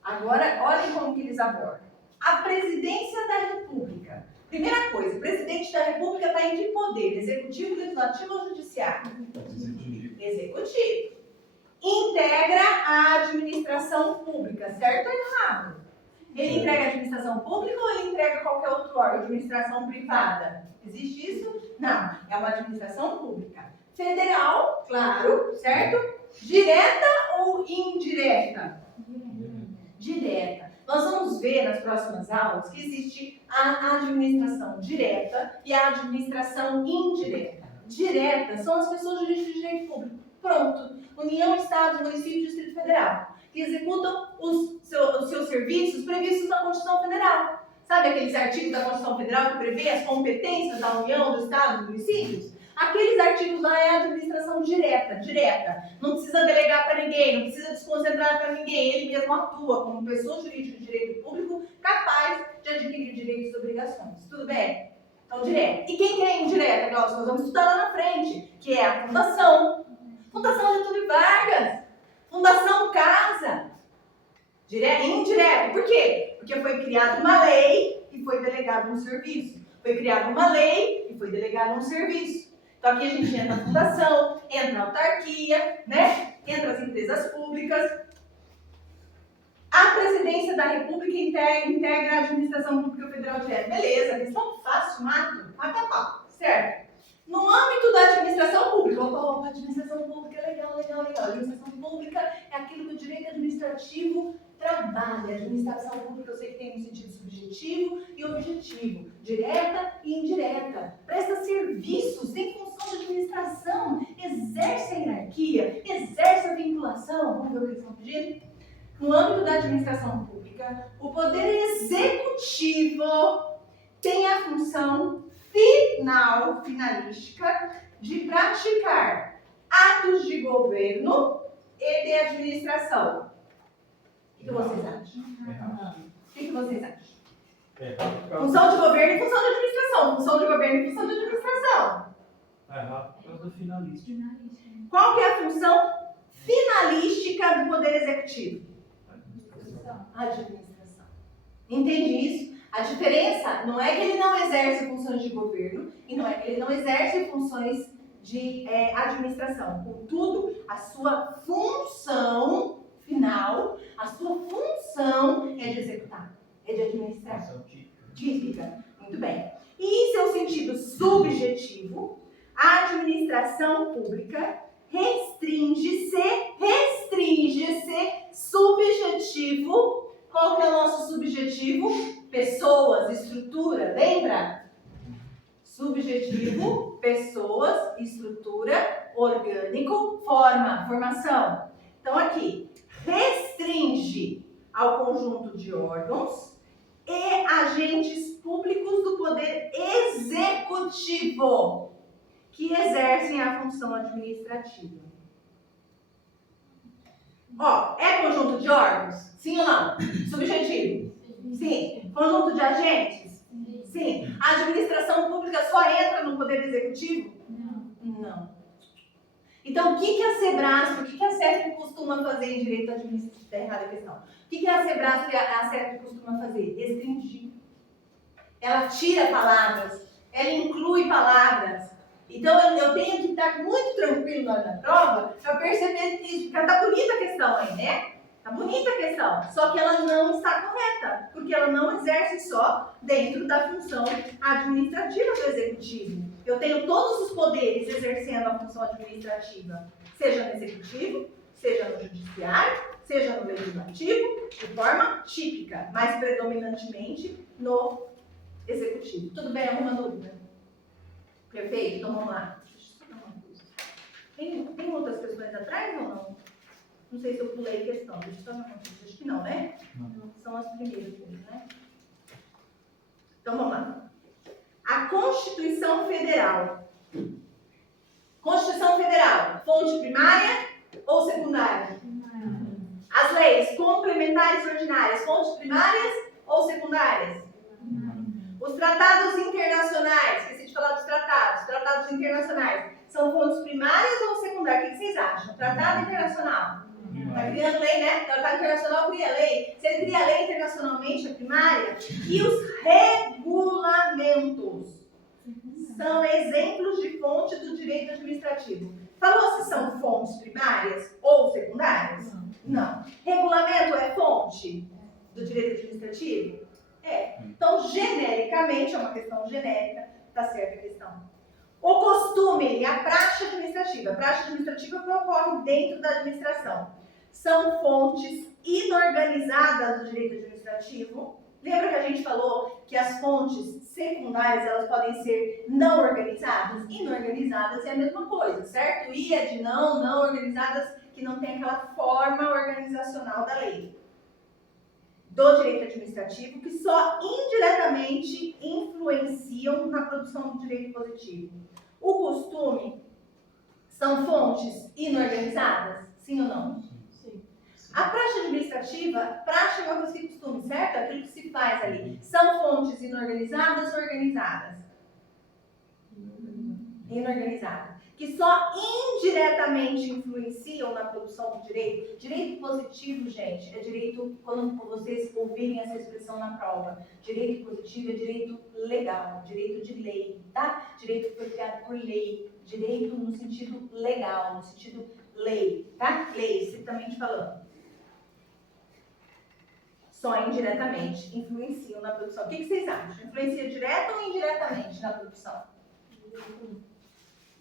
Agora, olhem como que eles abordam. A presidência da República. Primeira coisa, o presidente da República está em que poder? Executivo, legislativo ou judiciário? Executivo. Integra a administração pública, certo ou errado? Ele entrega a administração pública ou ele entrega qualquer outro órgão? Administração privada? Existe isso? Não. É uma administração pública. Federal, claro, certo? Direta ou indireta? Direta. Nós vamos ver nas próximas aulas que existe a administração direta e a administração indireta. Direta são as pessoas jurídicas de direito público. Pronto. União, Estado, Município e Distrito Federal. Que executam os seus serviços previstos na Constituição Federal. Sabe aqueles artigos da Constituição Federal que prevê as competências da União, do Estado, dos municípios? Aqueles artigos lá é a administração direta. Não precisa delegar para ninguém, não precisa desconcentrar para ninguém. Ele mesmo atua como pessoa jurídica de direito público capaz de adquirir direitos e obrigações. Tudo bem? Então, direto. E quem é indireta, Glaucio? Nós vamos estudar lá na frente, que é a fundação. Fundação Getúlio Vargas. Fundação Casa. Indireta. Por quê? Porque foi criada uma lei e foi delegado um serviço. Foi criada uma lei e foi delegado um serviço. Então aqui a gente entra a fundação, entra a autarquia, né? Entra as empresas públicas. A presidência da República integra a administração pública federal direta. Beleza, questão fácil, mata pau. certo? No âmbito da administração pública, opa, administração pública é legal. Administração pública é aquilo que o direito administrativo trabalha. Administração pública eu sei que tem um sentido subjetivo e objetivo, direta e indireta. Presta serviços, tem função de administração, exerce a hierarquia, exerce a vinculação. Vamos ver o que eles estão pedindo? No âmbito da administração pública, o poder executivo tem a função finalística de praticar atos de governo e de administração. O que vocês acham? O que vocês acham? Função de governo e função de administração. Função de governo e função de administração. Errado por causa do finalista. Qual que é a função finalística do poder executivo? Administração. Entende isso? A diferença não é que ele não exerce funções de governo e não é que ele não exerce funções de administração. Contudo, a sua função final, a sua função é de executar, é de administrar. Função Típica. Muito bem. E em seu sentido subjetivo, a administração pública restringe-se subjetivo. Qual que é o nosso subjetivo? Pessoas, estrutura, lembra? Subjetivo, pessoas, estrutura, orgânico, formação. Então aqui, restringe ao conjunto de órgãos e agentes públicos do poder executivo que exercem a função administrativa. É conjunto de órgãos? Sim ou não? Subjetivo? Sim. Conjunto de agentes? Sim. A administração pública só entra no poder executivo? Não. Então, o que a Sebrasp, o que a CESP costuma fazer em direito administrativo? Está errada a questão. O que a Sebrasp e a CESP costuma fazer? Restringir. Ela tira palavras, ela inclui palavras. Então, eu tenho que estar muito tranquilo na prova para perceber isso, porque está bonita a questão aí, né? Está bonita a questão, só que ela não está correta, porque ela não exerce só dentro da função administrativa do executivo. Eu tenho todos os poderes exercendo a função administrativa, seja no executivo, seja no judiciário, seja no legislativo, de forma típica, mas predominantemente no executivo. Tudo bem? Alguma dúvida? Perfeito? Então vamos lá. Deixa eu só dar uma coisa. Tem outras questões atrás ou não? Não sei se eu pulei questão. Deixa eu só dar uma coisa. Acho que não, né? Não. São as primeiras coisas, né? Então vamos lá. A Constituição Federal. Constituição Federal, fonte primária ou secundária? As leis complementares ordinárias, fontes primárias ou secundárias? Os tratados internacionais, esqueci de falar dos tratados internacionais, são fontes primárias ou secundárias? O que vocês acham? Tratado internacional. Está criando lei, né? Tratado internacional cria lei. Se ele cria lei internacionalmente, é primária. E os regulamentos são exemplos de fonte do direito administrativo. Falou se são fontes primárias ou secundárias? Não. Regulamento é fonte do direito administrativo? É. Então, genericamente, é uma questão genérica, está certa a questão. O costume e a praxe administrativa. A praxe administrativa que ocorre dentro da administração. São fontes inorganizadas do direito administrativo. Lembra que a gente falou que as fontes secundárias, elas podem ser não organizadas? Inorganizadas é a mesma coisa, certo? I é de não organizadas, que não tem aquela forma organizacional da lei. Do direito administrativo, que só indiretamente influenciam na produção do direito positivo. O costume são fontes inorganizadas? Sim ou não? Sim. A praxe administrativa, praxe é uma coisa que costume, certo? Aquilo que se faz ali. São fontes inorganizadas ou organizadas? Inorganizadas. Que só indiretamente influenciam na produção do direito. Direito positivo, gente, é direito, quando vocês ouvirem essa expressão na prova, direito positivo é direito legal, direito de lei, tá? Direito que foi criado por lei, direito no sentido legal, no sentido lei, tá? Lei, estritamente falando. Só indiretamente influenciam na produção. O que vocês acham? Influencia direto ou indiretamente na produção?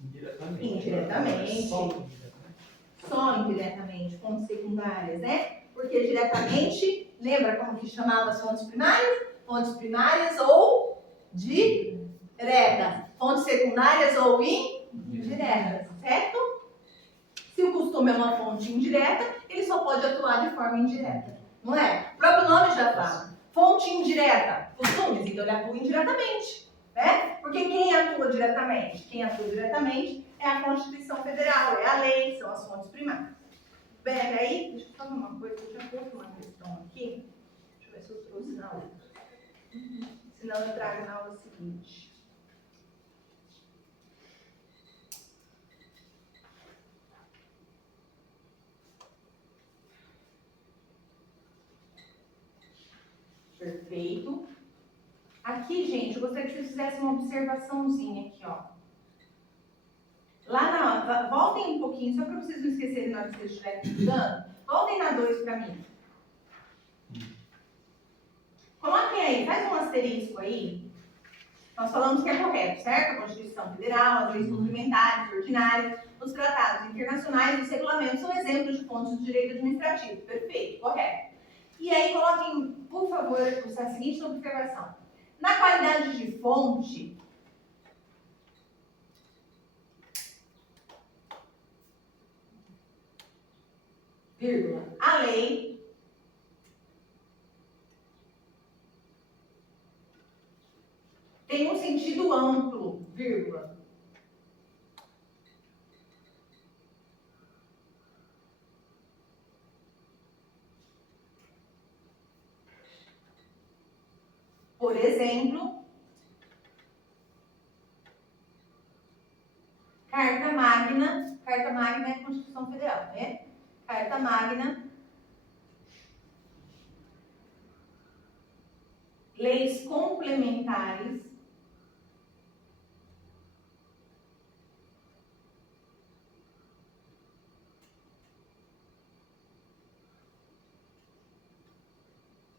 Indiretamente. Indiretamente. Só indiretamente. Só indiretamente, fontes secundárias, né? Porque diretamente, lembra como que chamava as fontes primárias? Fontes primárias ou diretas. Fontes secundárias ou indiretas, certo? Se o costume é uma fonte indireta, ele só pode atuar de forma indireta, não é? O próprio nome já fala. Fonte indireta, costumes, então ele atua indiretamente, né? Porque quem atua diretamente? Quem atua diretamente é a Constituição Federal, é a lei, são as fontes primárias. Bem, aí, deixa eu fazer uma coisa, eu já trouxe uma questão aqui. Deixa eu ver se eu trouxe na outra. Senão eu trago na aula seguinte. Perfeito. Aqui, gente, eu gostaria que vocês fizessem uma observaçãozinha aqui, ó. Voltem um pouquinho, só para vocês não esquecerem na hora que vocês estiverem estudando. Voltem na 2 para mim. Coloquem aí, faz um asterisco aí. Nós falamos que é correto, certo? A Constituição Federal, as leis complementares, ordinárias, os tratados internacionais e os regulamentos são exemplos de fontes do direito administrativo. Perfeito, correto. E aí coloquem, por favor, a seguinte observação. Na qualidade de fonte, vírgula, a lei tem um sentido amplo, vírgula. Por exemplo, Carta Magna é a Constituição Federal, né? Carta Magna, leis complementares,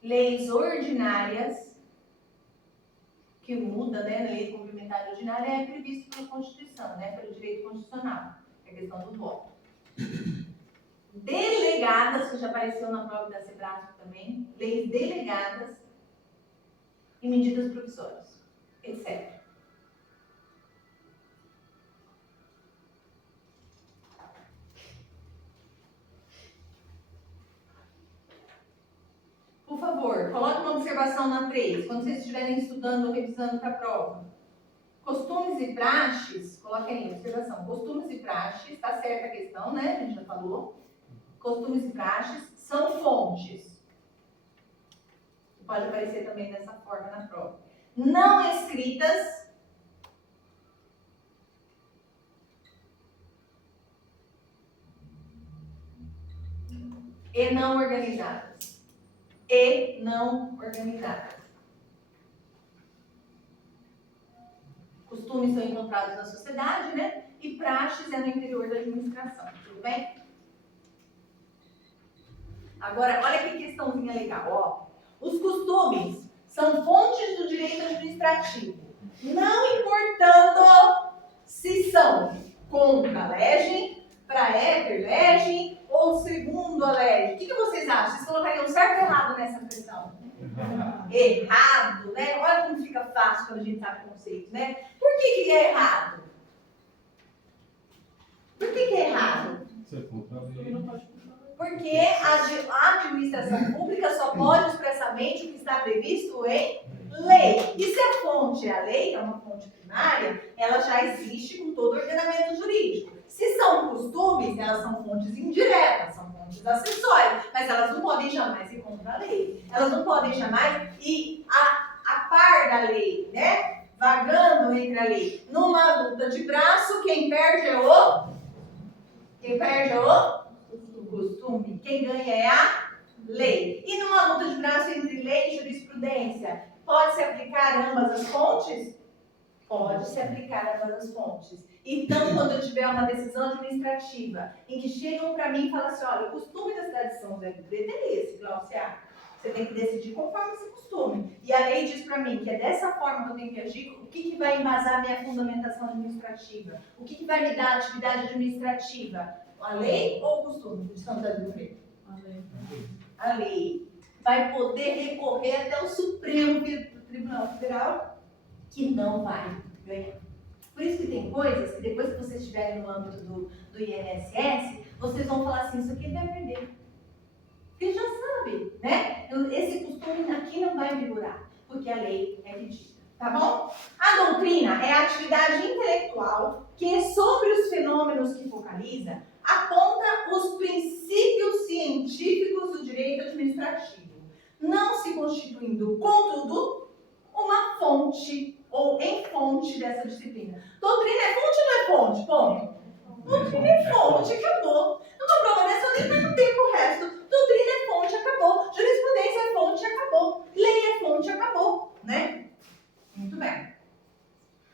leis ordinárias, que muda, né, na lei complementar ordinária, é previsto pela Constituição, né, pelo direito constitucional, é a questão do voto. Delegadas, que já apareceu na prova da SEBRASP também, leis delegadas e medidas provisórias, etc. Por favor, coloque uma observação na 3, quando vocês estiverem estudando ou revisando para a prova. Costumes e praxes, coloquem aí, observação, costumes e praxes, está certa a questão, né? A gente já falou. Costumes e praxes são fontes. Pode aparecer também dessa forma na prova. Não escritas e não organizadas. E não organizadas. Costumes são encontrados na sociedade, né? E praxes é no interior da administração. Tudo bem? Agora, olha que questãozinha legal, ó. Os costumes são fontes do direito administrativo, não importando se são contra a lege, praeter lege ou segundo a lege. O que vocês acham? Vocês colocariam certo ou errado nessa questão? Errado, né? Olha como fica fácil quando a gente sabe o conceito, né? Por que é errado? Por que é errado? Porque a administração pública só pode expressamente o que está previsto em lei. E se a fonte é a lei, que é uma fonte primária, ela já existe com todo o ordenamento jurídico. Se são costumes, elas são fontes indiretas, são fontes acessórias, mas elas não podem jamais ir contra a lei. Elas não podem jamais ir a par da lei, né? Vagando entre a lei. Numa luta de braço, quem perde é o costume. Quem ganha é a lei. E numa luta de braço entre lei e jurisprudência, pode-se aplicar ambas as fontes? Pode-se aplicar ambas as fontes. Então, quando eu tiver uma decisão administrativa em que chegam para mim e falam assim, olha, o costume da cidade de São José do Rio Preto é esse, Glaucia. Você tem que decidir conforme esse costume. E a lei diz para mim que é dessa forma que eu tenho que agir. O que vai embasar a minha fundamentação administrativa? O que vai me dar a atividade administrativa? A lei ou o costume de São José do Rio Preto? A lei vai poder recorrer até o Supremo Tribunal Federal, que não vai ganhar. Por isso que tem coisas que depois que vocês estiverem no âmbito do INSS, vocês vão falar assim, isso aqui vai perder. Porque já sabe, né? Esse costume aqui não vai vigorar, porque a lei é pedida, tá bom? A doutrina é a atividade intelectual que, sobre os fenômenos que focaliza, aponta os princípios científicos do direito administrativo, não se constituindo, contudo, uma fonte ou em fonte dessa disciplina. Doutrina é fonte ou não é fonte? Ponto. Doutrina é fonte, acabou. Numa prova dessa, eu nem perco tempo o resto. Doutrina é fonte, acabou. Jurisprudência é fonte, acabou. Lei é fonte, acabou. Né? Muito bem.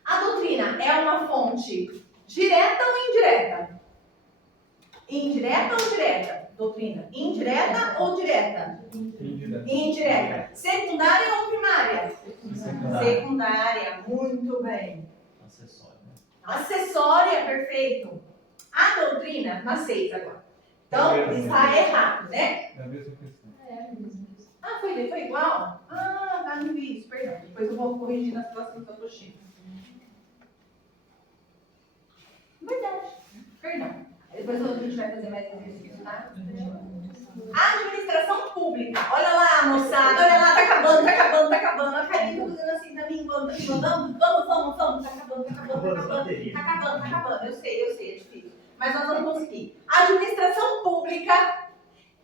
A doutrina é uma fonte direta ou indireta? Indireta ou direta? Doutrina. Indireta ou direta? Indireta. Secundária ou primária? Secundária. Muito bem. Acessório, né? Acessória, perfeito. A doutrina, na 6 agora. Então, está errado, né? É a mesma questão. Ah, foi igual? Ah, tá, não vi isso, perdão. Depois eu vou corrigir nas próximas apostilas. Verdade, perdão. Depois a gente vai fazer mais exercício, tá? Administração pública. Olha lá, moçada, olha lá, tá acabando. A Karine tá fazendo assim pra mim, vamos. Tá acabando. Eu sei, é difícil. Mas nós vamos conseguir. Administração pública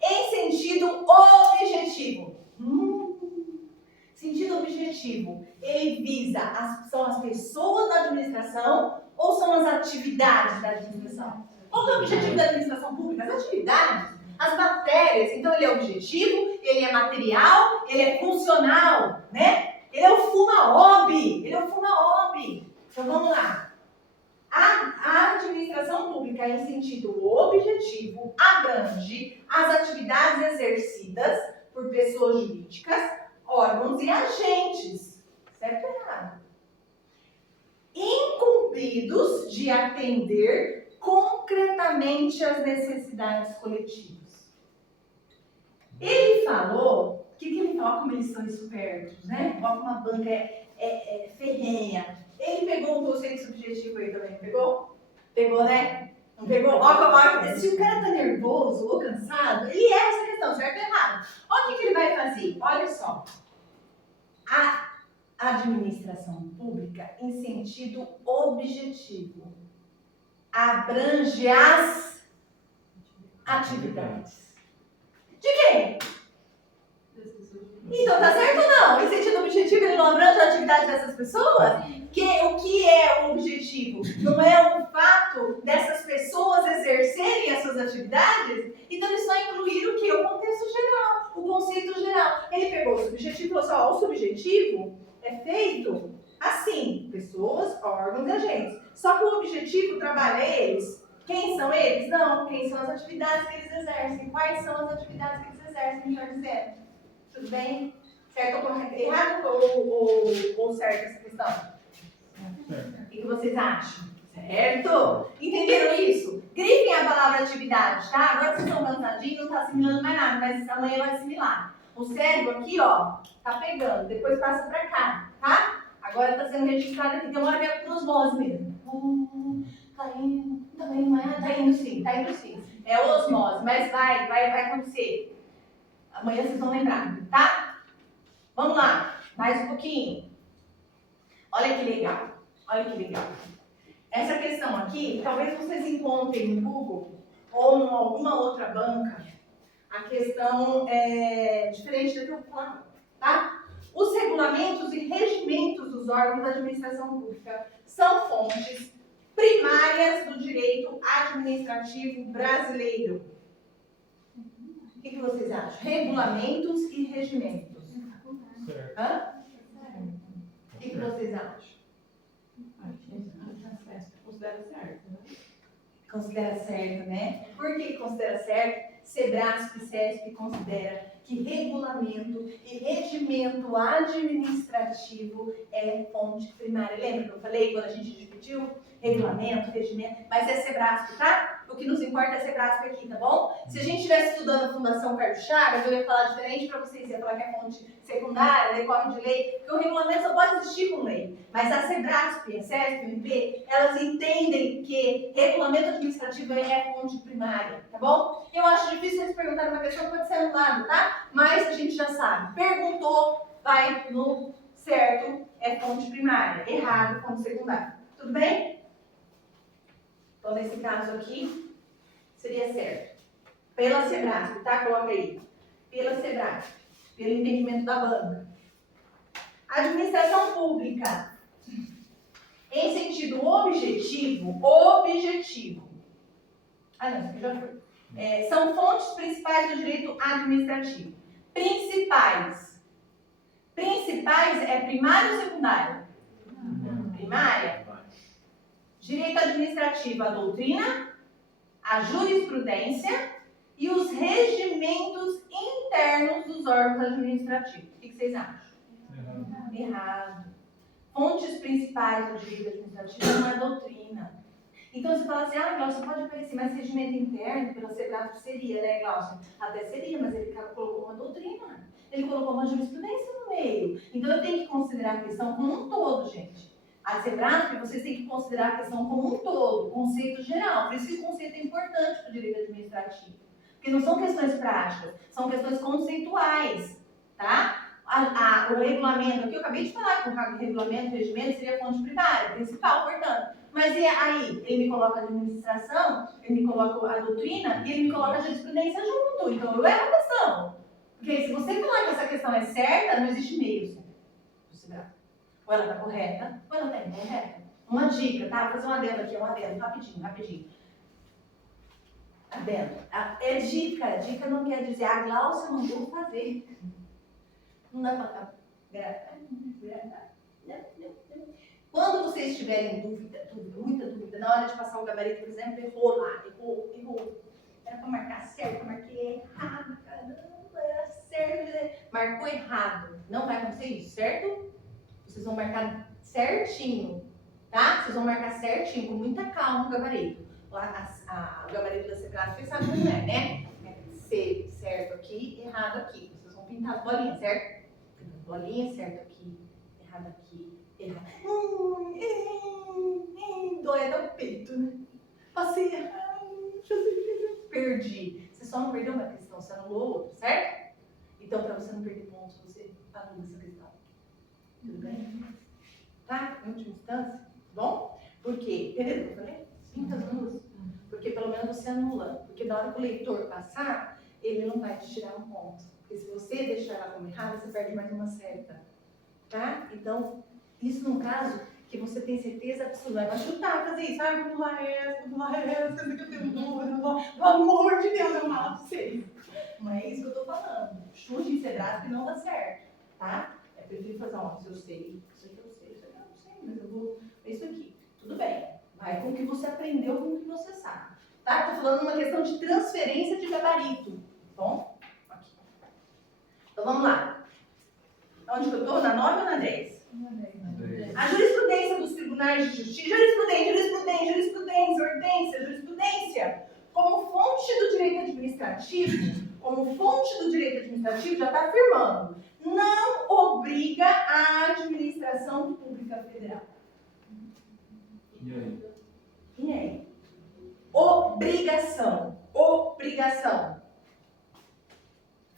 em sentido objetivo. Sentido objetivo. Ele visa, são as pessoas da administração ou são as atividades da administração? Qual que é o objetivo da administração pública? As atividades, as matérias. Então ele é objetivo, ele é material, ele é funcional, né? Ele é o FUNAOB. Então vamos lá. A administração pública, em sentido objetivo, abrange as atividades exercidas por pessoas jurídicas, órgãos e agentes. Certo ou errado? Incumbidos de atender concretamente às necessidades coletivas. Ele falou, o que ele fala, como eles são espertos, né? Olha como uma banca é ferrenha. Ele pegou um conceito subjetivo aí também, não pegou? Pegou, né? Não pegou? Olha, se o cara tá nervoso ou cansado, ele erra essa questão, certo ou errado? Olha o que ele vai fazer. Olha só. A administração pública, em sentido objetivo, abrange as atividades. De quem? Então, tá certo ou não? Em sentido objetivo, ele não abrange a atividade dessas pessoas? O que é o objetivo? Não é o fato dessas pessoas exercerem as suas atividades? Então, eles só incluíram o que? O contexto geral, o conceito geral. Ele pegou o subjetivo e falou assim, ó, o subjetivo é feito assim, pessoas, órgãos e agentes. Só que o objetivo trabalha eles. Quem são eles? Não, quem são as atividades que eles exercem. Quais são as atividades que eles exercem, melhor dizendo. Tudo bem? Certo ou correto? Errado ou certo essa questão? O que vocês acham? Certo? Entenderam isso? Grifem a palavra atividade, tá? Agora vocês estão cansadinhos, não está assimilando mais nada, mas amanhã vai assimilar. O cérebro aqui, ó, tá pegando, depois passa pra cá, tá? Agora tá sendo registrado aqui, tem uma hora que é por osmose mesmo. Tá indo sim. É osmose, mas vai acontecer. Amanhã vocês vão lembrar, tá? Vamos lá, mais um pouquinho. Olha que legal. Essa questão aqui, talvez vocês encontrem no Google ou em alguma outra banca, a questão é diferente da que eu vou falar, tá? Os regulamentos e regimentos dos órgãos da administração pública são fontes primárias do direito administrativo brasileiro. O que vocês acham? Regulamentos e regimentos. Certo. Hã? O que vocês acham? Considera certo, né? Considera certo, né? Por que considera certo? Sebrasp e CESP considera que regulamento e regimento administrativo é fonte primária. Lembra que eu falei quando a gente discutiu? Regulamento, regimento, mas é Sebrasp, tá? O que nos importa é Sebrasp aqui, tá bom? Se a gente estivesse estudando a Fundação Carlos Chagas, eu ia falar diferente para vocês, ia falar que é fonte secundária, decorre de lei, porque o regulamento só pode existir com lei. Mas a Sebrasp, a CESP, o MP, elas entendem que regulamento administrativo é fonte primária, tá bom? Eu acho difícil eles perguntarem uma questão que pode ser anulada, tá? Mas a gente já sabe. Perguntou, vai no certo, é fonte primária. Errado, fonte secundária. Tudo bem? Então, nesse caso aqui, seria certo. Pela Sebrasp, tá? Coloca aí. Pela Sebrasp. Pelo entendimento da banca. Administração pública. Em sentido objetivo. Ah, não, isso aqui já foi. São fontes principais do direito administrativo. Principais. Principais é primário ou secundário? Primária. Direito administrativo, a doutrina, a jurisprudência e os regimentos internos dos órgãos administrativos. O que vocês acham? Errado. Fontes principais do direito administrativo não é doutrina. Então você fala assim, Glaucio, pode aparecer, mas regimento interno pela Sebrasp seria, né, Glaucio? Até seria, mas ele colocou uma doutrina. Ele colocou uma jurisprudência no meio. Então eu tenho que considerar a questão como um todo, gente. A Sebrasp, vocês têm que considerar a questão como um todo, conceito geral. Por isso que esse conceito é importante para o direito administrativo. Porque não são questões práticas, são questões conceituais, tá? O regulamento, aqui eu acabei de falar que o regulamento, o regimento seria a fonte primária, principal, portanto. Mas e aí? Ele me coloca a administração, ele me coloca a doutrina e ele me coloca a jurisprudência junto. Então eu erro a questão. Porque se você falar que essa questão é certa, não existe meio certo. Ou ela está correta, ou ela está incorreta. Uma dica, tá? Vou fazer um adendo aqui, rapidinho. Adendo. É dica. Dica não quer dizer a Glaucia mandou fazer. Não dá para ficar. Quando vocês tiverem muita dúvida, na hora de passar o gabarito, por exemplo, errou. Era para marcar certo, eu marquei errado, caramba, era certo. Marcou errado. Não vai acontecer isso, certo? Vocês vão marcar certinho, tá? Vocês vão marcar certinho, com muita calma o gabarito. O gabarito da Sebrasp, vocês sabem como é, né? C, certo aqui, errado aqui. Vocês vão pintar as bolinhas, certo? Bolinha, certo aqui, errado aqui, errado. Dói até o peito, né? Passei errado, perdi. Você só não perdeu uma questão, você anulou outra, certo? Então, para você não perder pontos, você anula essa questão. Tudo bem? Tá? Em última instância, tá bom? Por quê? Entendeu o que eu falei? Pinta as nulas. Porque pelo menos você anula. Porque na hora que o leitor passar, ele não vai te tirar um ponto. Porque se você deixar ela como errada, você perde mais uma certa. Tá? Então, isso no caso que você tem certeza absoluta. Vai chutar, fazer isso. Vou pular essa, que eu tenho dúvida. Pelo amor de Deus, eu malo pra vocês. Não é isso que eu tô falando. Chute em Sebrasp não dá certo. Tá? Eu prefiro fazer isso eu sei, isso aqui eu sei, isso aqui eu não sei, mas eu vou ver isso aqui. Tudo bem. Vai com o que você aprendeu, com o que você sabe. Tá? Estou falando uma questão de transferência de gabarito. Bom? Aqui. Então vamos lá. Onde que eu estou? Na 9 ou na 10? A jurisprudência dos tribunais de justiça. Jurisprudência. Como fonte do direito administrativo, já está afirmando. Não obriga a administração pública federal. E aí? Obrigação.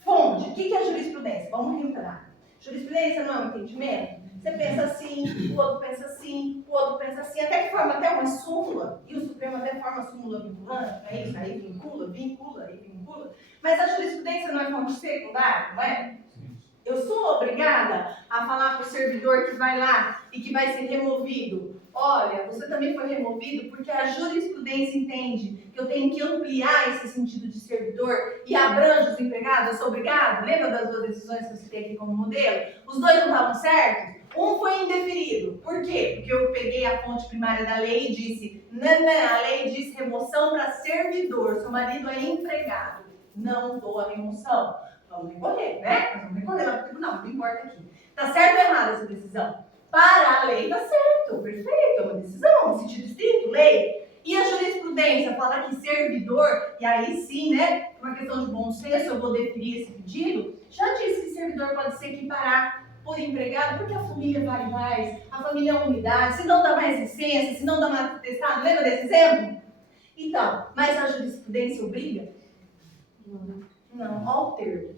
Fonte. O que é jurisprudência? Vamos lembrar. Jurisprudência não é um entendimento? Você pensa assim, o outro pensa assim, até que forma até uma súmula, e o Supremo até forma súmula vinculante, não é isso? Aí vincula. Mas a jurisprudência não é fonte secundária, não é? Eu sou obrigada a falar para o servidor que vai lá e que vai ser removido. Olha, você também foi removido porque a jurisprudência entende que eu tenho que ampliar esse sentido de servidor e abrange os empregados, eu sou obrigado? Lembra das duas decisões que eu citei aqui como modelo? Os dois não estavam certos? Um foi indeferido. Por quê? Porque eu peguei a fonte primária da lei e disse, a lei diz remoção para servidor, seu marido é empregado. não dou a remoção. Vamos recorrer, né? Nós vamos recorrer lá para o tribunal, não importa aqui. Tá certo ou errada essa decisão? Para a lei tá certo, perfeito, é uma decisão, sentido estrito, lei. E a jurisprudência fala que servidor, e aí sim, né, por uma questão de bom senso, eu vou definir esse pedido, já disse que servidor pode se equiparar por empregado, porque a família vale mais, a família é uma unidade, se não dá mais licença, se não dá mais atestado, lembra desse exemplo? Então, mas a jurisprudência obriga? Não, olha o termo.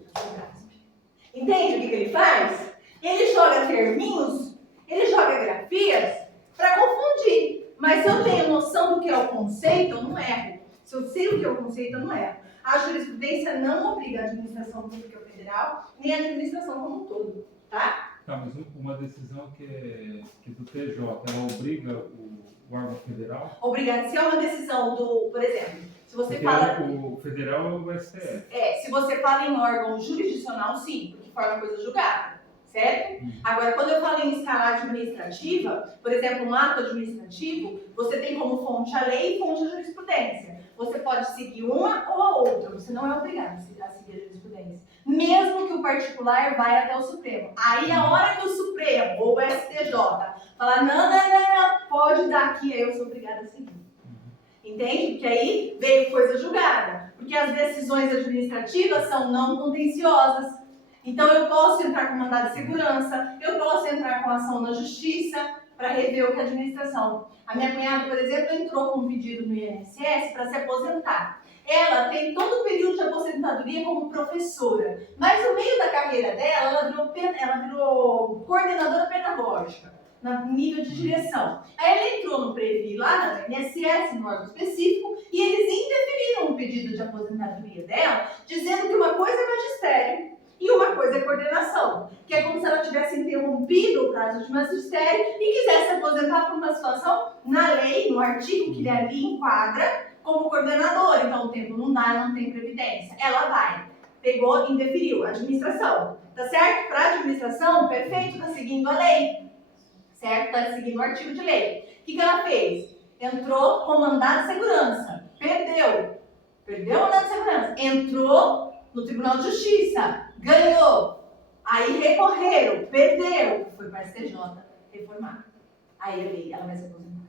Entende o que ele faz? Ele joga terminhos, ele joga grafias para confundir. Mas se eu tenho noção do que é o conceito, eu não erro. Se eu sei o que é o conceito, eu não erro. A jurisprudência não obriga a administração pública federal, nem a administração como um todo, tá? Tá, mas uma decisão que é do TJ, ela obriga o órgão federal? Obrigado. Se é uma decisão do, por exemplo, se você Porque fala... o federal é o STF. Se você fala em órgão jurisdicional, sim, porque forma coisa julgada, certo? Agora, quando eu falo em escala administrativa, por exemplo, um ato administrativo, você tem como fonte a lei e fonte a jurisprudência. Você pode seguir uma ou a outra, você não é obrigado a seguir a jurisprudência. Mesmo que o particular vai até o Supremo. Aí, a hora que o Supremo ou o STJ falar, não, pode dar aqui, aí eu sou obrigada a seguir. Entende? Porque aí veio coisa julgada. Porque as decisões administrativas são não contenciosas. Então eu posso entrar com mandado de segurança, eu posso entrar com ação na justiça para rever o que a administração. A minha cunhada, por exemplo, entrou com um pedido no INSS para se aposentar. Ela tem todo o período de aposentadoria como professora, mas no meio da carreira dela, ela virou coordenadora pedagógica, no nível de direção. Aí ela entrou no Previ lá na INSS, no órgão específico, e eles indeferiram o pedido de aposentadoria dela, dizendo que uma coisa é magistério e uma coisa é coordenação, que é como se ela tivesse interrompido o prazo de magistério e quisesse aposentar por uma situação na lei, no artigo que ele ali enquadra, como coordenadora. Então o tempo não dá, não tem previdência. Ela vai, pegou, indeferiu. Administração, tá certo? Para administração, perfeito, tá seguindo a lei. Certo? Está seguindo o artigo de lei. O que ela fez? Entrou com mandado de segurança. Perdeu o mandado de segurança. Entrou no Tribunal de Justiça. Ganhou. Aí recorreram. Perdeu. Foi para a STJ reformar. Aí a lei, ela vai se aposentar.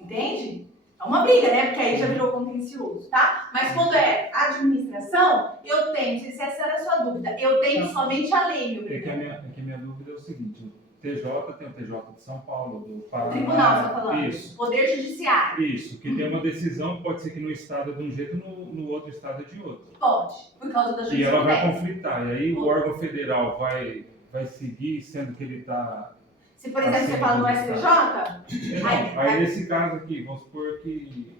Entende? É uma briga, né? Porque aí já virou contencioso, tá? Mas quando é administração, eu tenho, não sei se essa era a sua dúvida, eu tenho somente a lei, meu É que filho. a minha dúvida é o seguinte, o TJ tem o TJ de São Paulo, do Paraná. Tribunal, você tá falando. Isso. Poder Judiciário. Isso, que tem uma decisão, pode ser que no estado é de um jeito, no outro estado é de outro. Pode, por causa da E ela vai jurisprudência. conflitar, e aí o órgão federal vai seguir, sendo que ele está... Se, por exemplo, você fala no STJ, Aí nesse caso aqui, vamos supor que...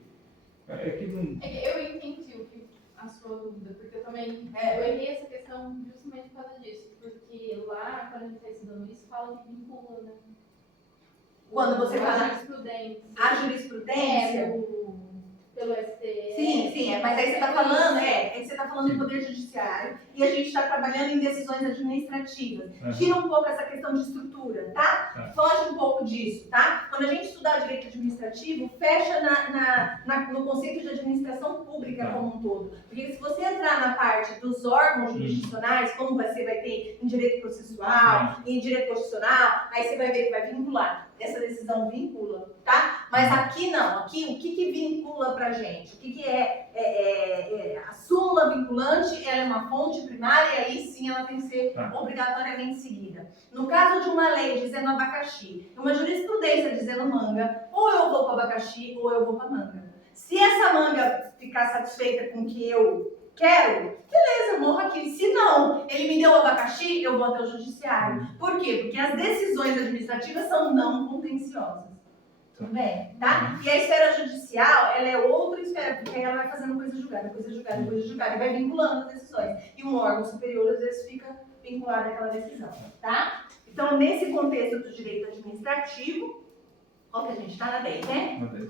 É que não... Eu entendi a sua dúvida, porque eu também eu errei essa questão justamente por causa disso. Porque lá, quando a gente está estudando isso, fala que vincula, né? quando você A fala jurisprudência. a jurisprudência... Pelo STF. Sim, mas aí você está falando, que você está falando do Poder Judiciário e a gente está trabalhando em decisões administrativas. Tira um pouco essa questão de estrutura, tá? Foge um pouco disso, tá? Quando a gente estudar direito administrativo, fecha no conceito de administração pública como um todo. Porque se você entrar na parte dos órgãos jurisdicionais, como você vai ter em direito processual, em direito constitucional, aí você vai ver que vai vincular. Essa decisão vincula, tá? Mas aqui não. Aqui, o que vincula pra gente? O que é a súmula vinculante? Ela é uma fonte primária e aí sim ela tem que ser obrigatoriamente seguida. No caso de uma lei dizendo abacaxi, uma jurisprudência dizendo manga, ou eu vou para abacaxi ou eu vou para manga. Se essa manga ficar satisfeita com o que eu quero, beleza, eu morro aqui. Se não, ele me deu o abacaxi, eu vou até o judiciário. Por quê? Porque as decisões administrativas são não contenciosas. Tudo bem? Tá? E a esfera judicial, ela é outra esfera, porque ela vai fazendo coisa julgada, e vai vinculando as decisões. E um órgão superior, às vezes, fica vinculado àquela decisão. Tá? Então, nesse contexto do direito administrativo, qual que a gente está na 10, né?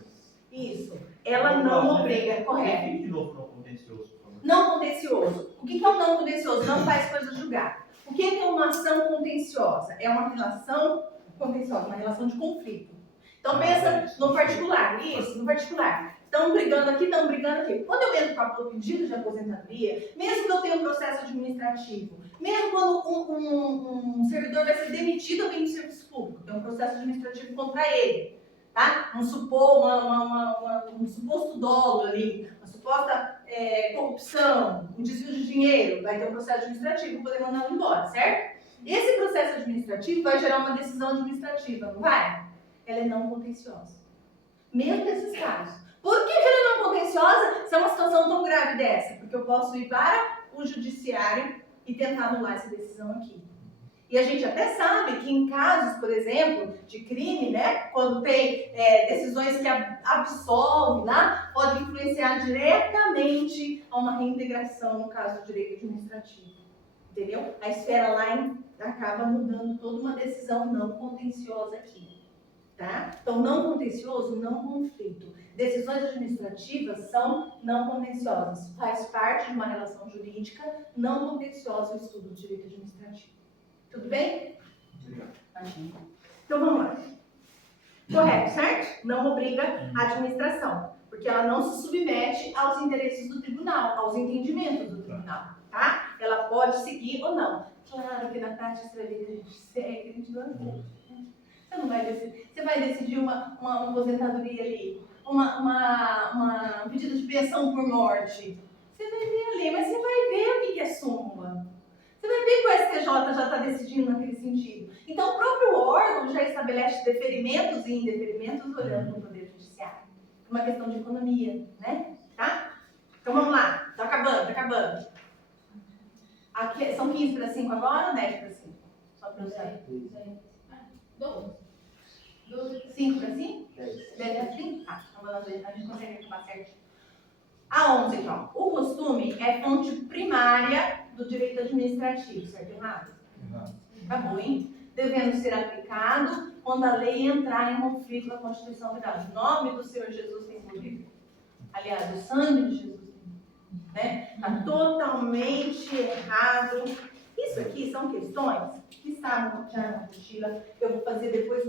Isso. Ela não obriga, correto. De novo, não contencioso. Não contencioso. O que é um não contencioso? Não faz coisa julgada. O que é uma ação contenciosa? É uma relação contenciosa, uma relação de conflito. Então pensa no particular, isso, no particular. estão brigando aqui, estão brigando aqui. Quando eu entro para o pedido de aposentadoria, mesmo que eu tenha um processo administrativo, mesmo quando um servidor vai ser demitido alguém do serviço público, tem um processo administrativo contra ele, tá? Um suposto dolo ali, uma suposta corrupção, um desvio de dinheiro, vai ter um processo administrativo para poder mandá-lo embora, certo? Esse processo administrativo vai gerar uma decisão administrativa, não vai? Ela é não contenciosa. Mesmo nesses casos. Por que ela é não contenciosa se é uma situação tão grave dessa? Porque eu posso ir para o judiciário e tentar anular essa decisão aqui. E a gente até sabe que em casos, por exemplo, de crime, né, quando tem decisões que absolvem lá, pode influenciar diretamente a uma reintegração no caso do direito administrativo. Entendeu? A esfera lá acaba mudando toda uma decisão não contenciosa aqui. Tá? Então, não contencioso, não conflito. Decisões administrativas são não contenciosas. Faz parte de uma relação jurídica não contenciosa o estudo do direito administrativo. Tudo bem? Imagina. Então, vamos lá. Correto, certo? Não obriga a administração, porque ela não se submete aos interesses do tribunal, aos entendimentos do tribunal, tá? Ela pode seguir ou não. Claro que na prática você vai ver que a gente segue, a gente não. Você não vai decidir. Você vai decidir uma aposentadoria ali, um pedido de pensão por morte. Você vai ver ali, mas você vai ver o que é súmula. Você vai ver que o STJ já está decidindo naquele sentido. Então, o próprio órgão já estabelece deferimentos e indeferimentos olhando para o Poder Judiciário. É uma questão de economia, né? Tá? Então, vamos lá. Está acabando. Aqui, são 15 para 5 agora ou 10 para 5? Só para eu saber. 5 para 5? 10 para 5? Tá, então a gente consegue acabar certinho. A 11, então. O costume é fonte primária do direito administrativo, certo ou errado? Acabou, hein? Devendo ser aplicado quando a lei entrar em conflito com a Constituição Federal. O nome do Senhor Jesus tem poder. Aliás, o sangue de Jesus tem. Né? Está totalmente errado. Isso aqui são questões que estavam já na mochila. Eu vou fazer depois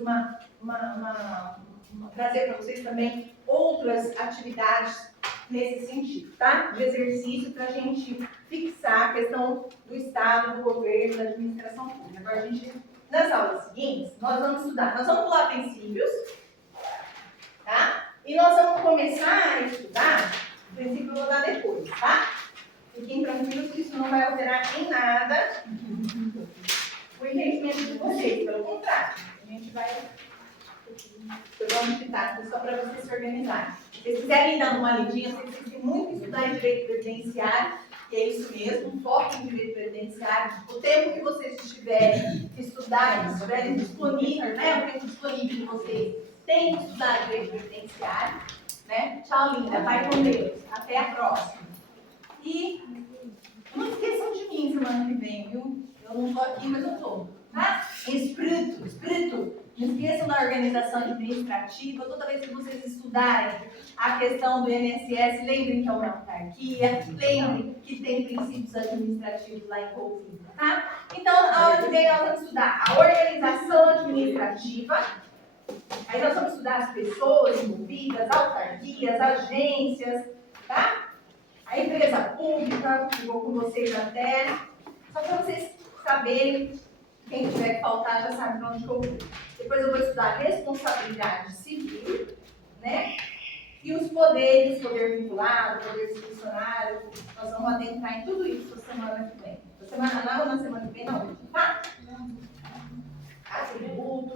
trazer para vocês também outras atividades nesse sentido, tá? De exercício para a gente fixar a questão do Estado, do governo, da administração pública. Agora, a gente, nas aulas seguintes, nós vamos pular princípios, tá? E nós vamos começar a estudar, o princípio eu vou dar depois, tá? Fiquem tranquilos que isso não vai alterar em nada o entendimento de vocês, pelo contrário, a gente vai dar um pitaco só para vocês se organizarem. Se vocês quiserem dar uma lidinha, vocês têm muito que estudar em direito previdenciário, que é isso mesmo, foco em direito previdenciário. O tempo que vocês estiverem estudando, estiverem disponíveis, né? O tempo disponível de vocês, tem que estudar direito previdenciário, né? Tchau, linda, vai com Deus, até a próxima. E não esqueçam de mim semana que vem, viu? Eu não estou aqui, mas eu estou. Tá? Espírito. Não esqueçam da organização administrativa. Toda vez que vocês estudarem a questão do INSS, lembrem que é uma autarquia, lembrem que tem princípios administrativos lá envolvidos. Tá? Então, a hora que vem, nós vamos estudar a organização administrativa. Aí nós vamos estudar as pessoas envolvidas, autarquias, agências, tá? A empresa pública, que vou com vocês até, só para vocês saberem, quem tiver que faltar já sabe para onde que eu vou. Depois eu vou estudar responsabilidade civil, né? E os poderes, poder vinculado, poder discricionário, nós vamos adentrar em tudo isso na semana que vem. Na semana que vem, não, tá? Atributos.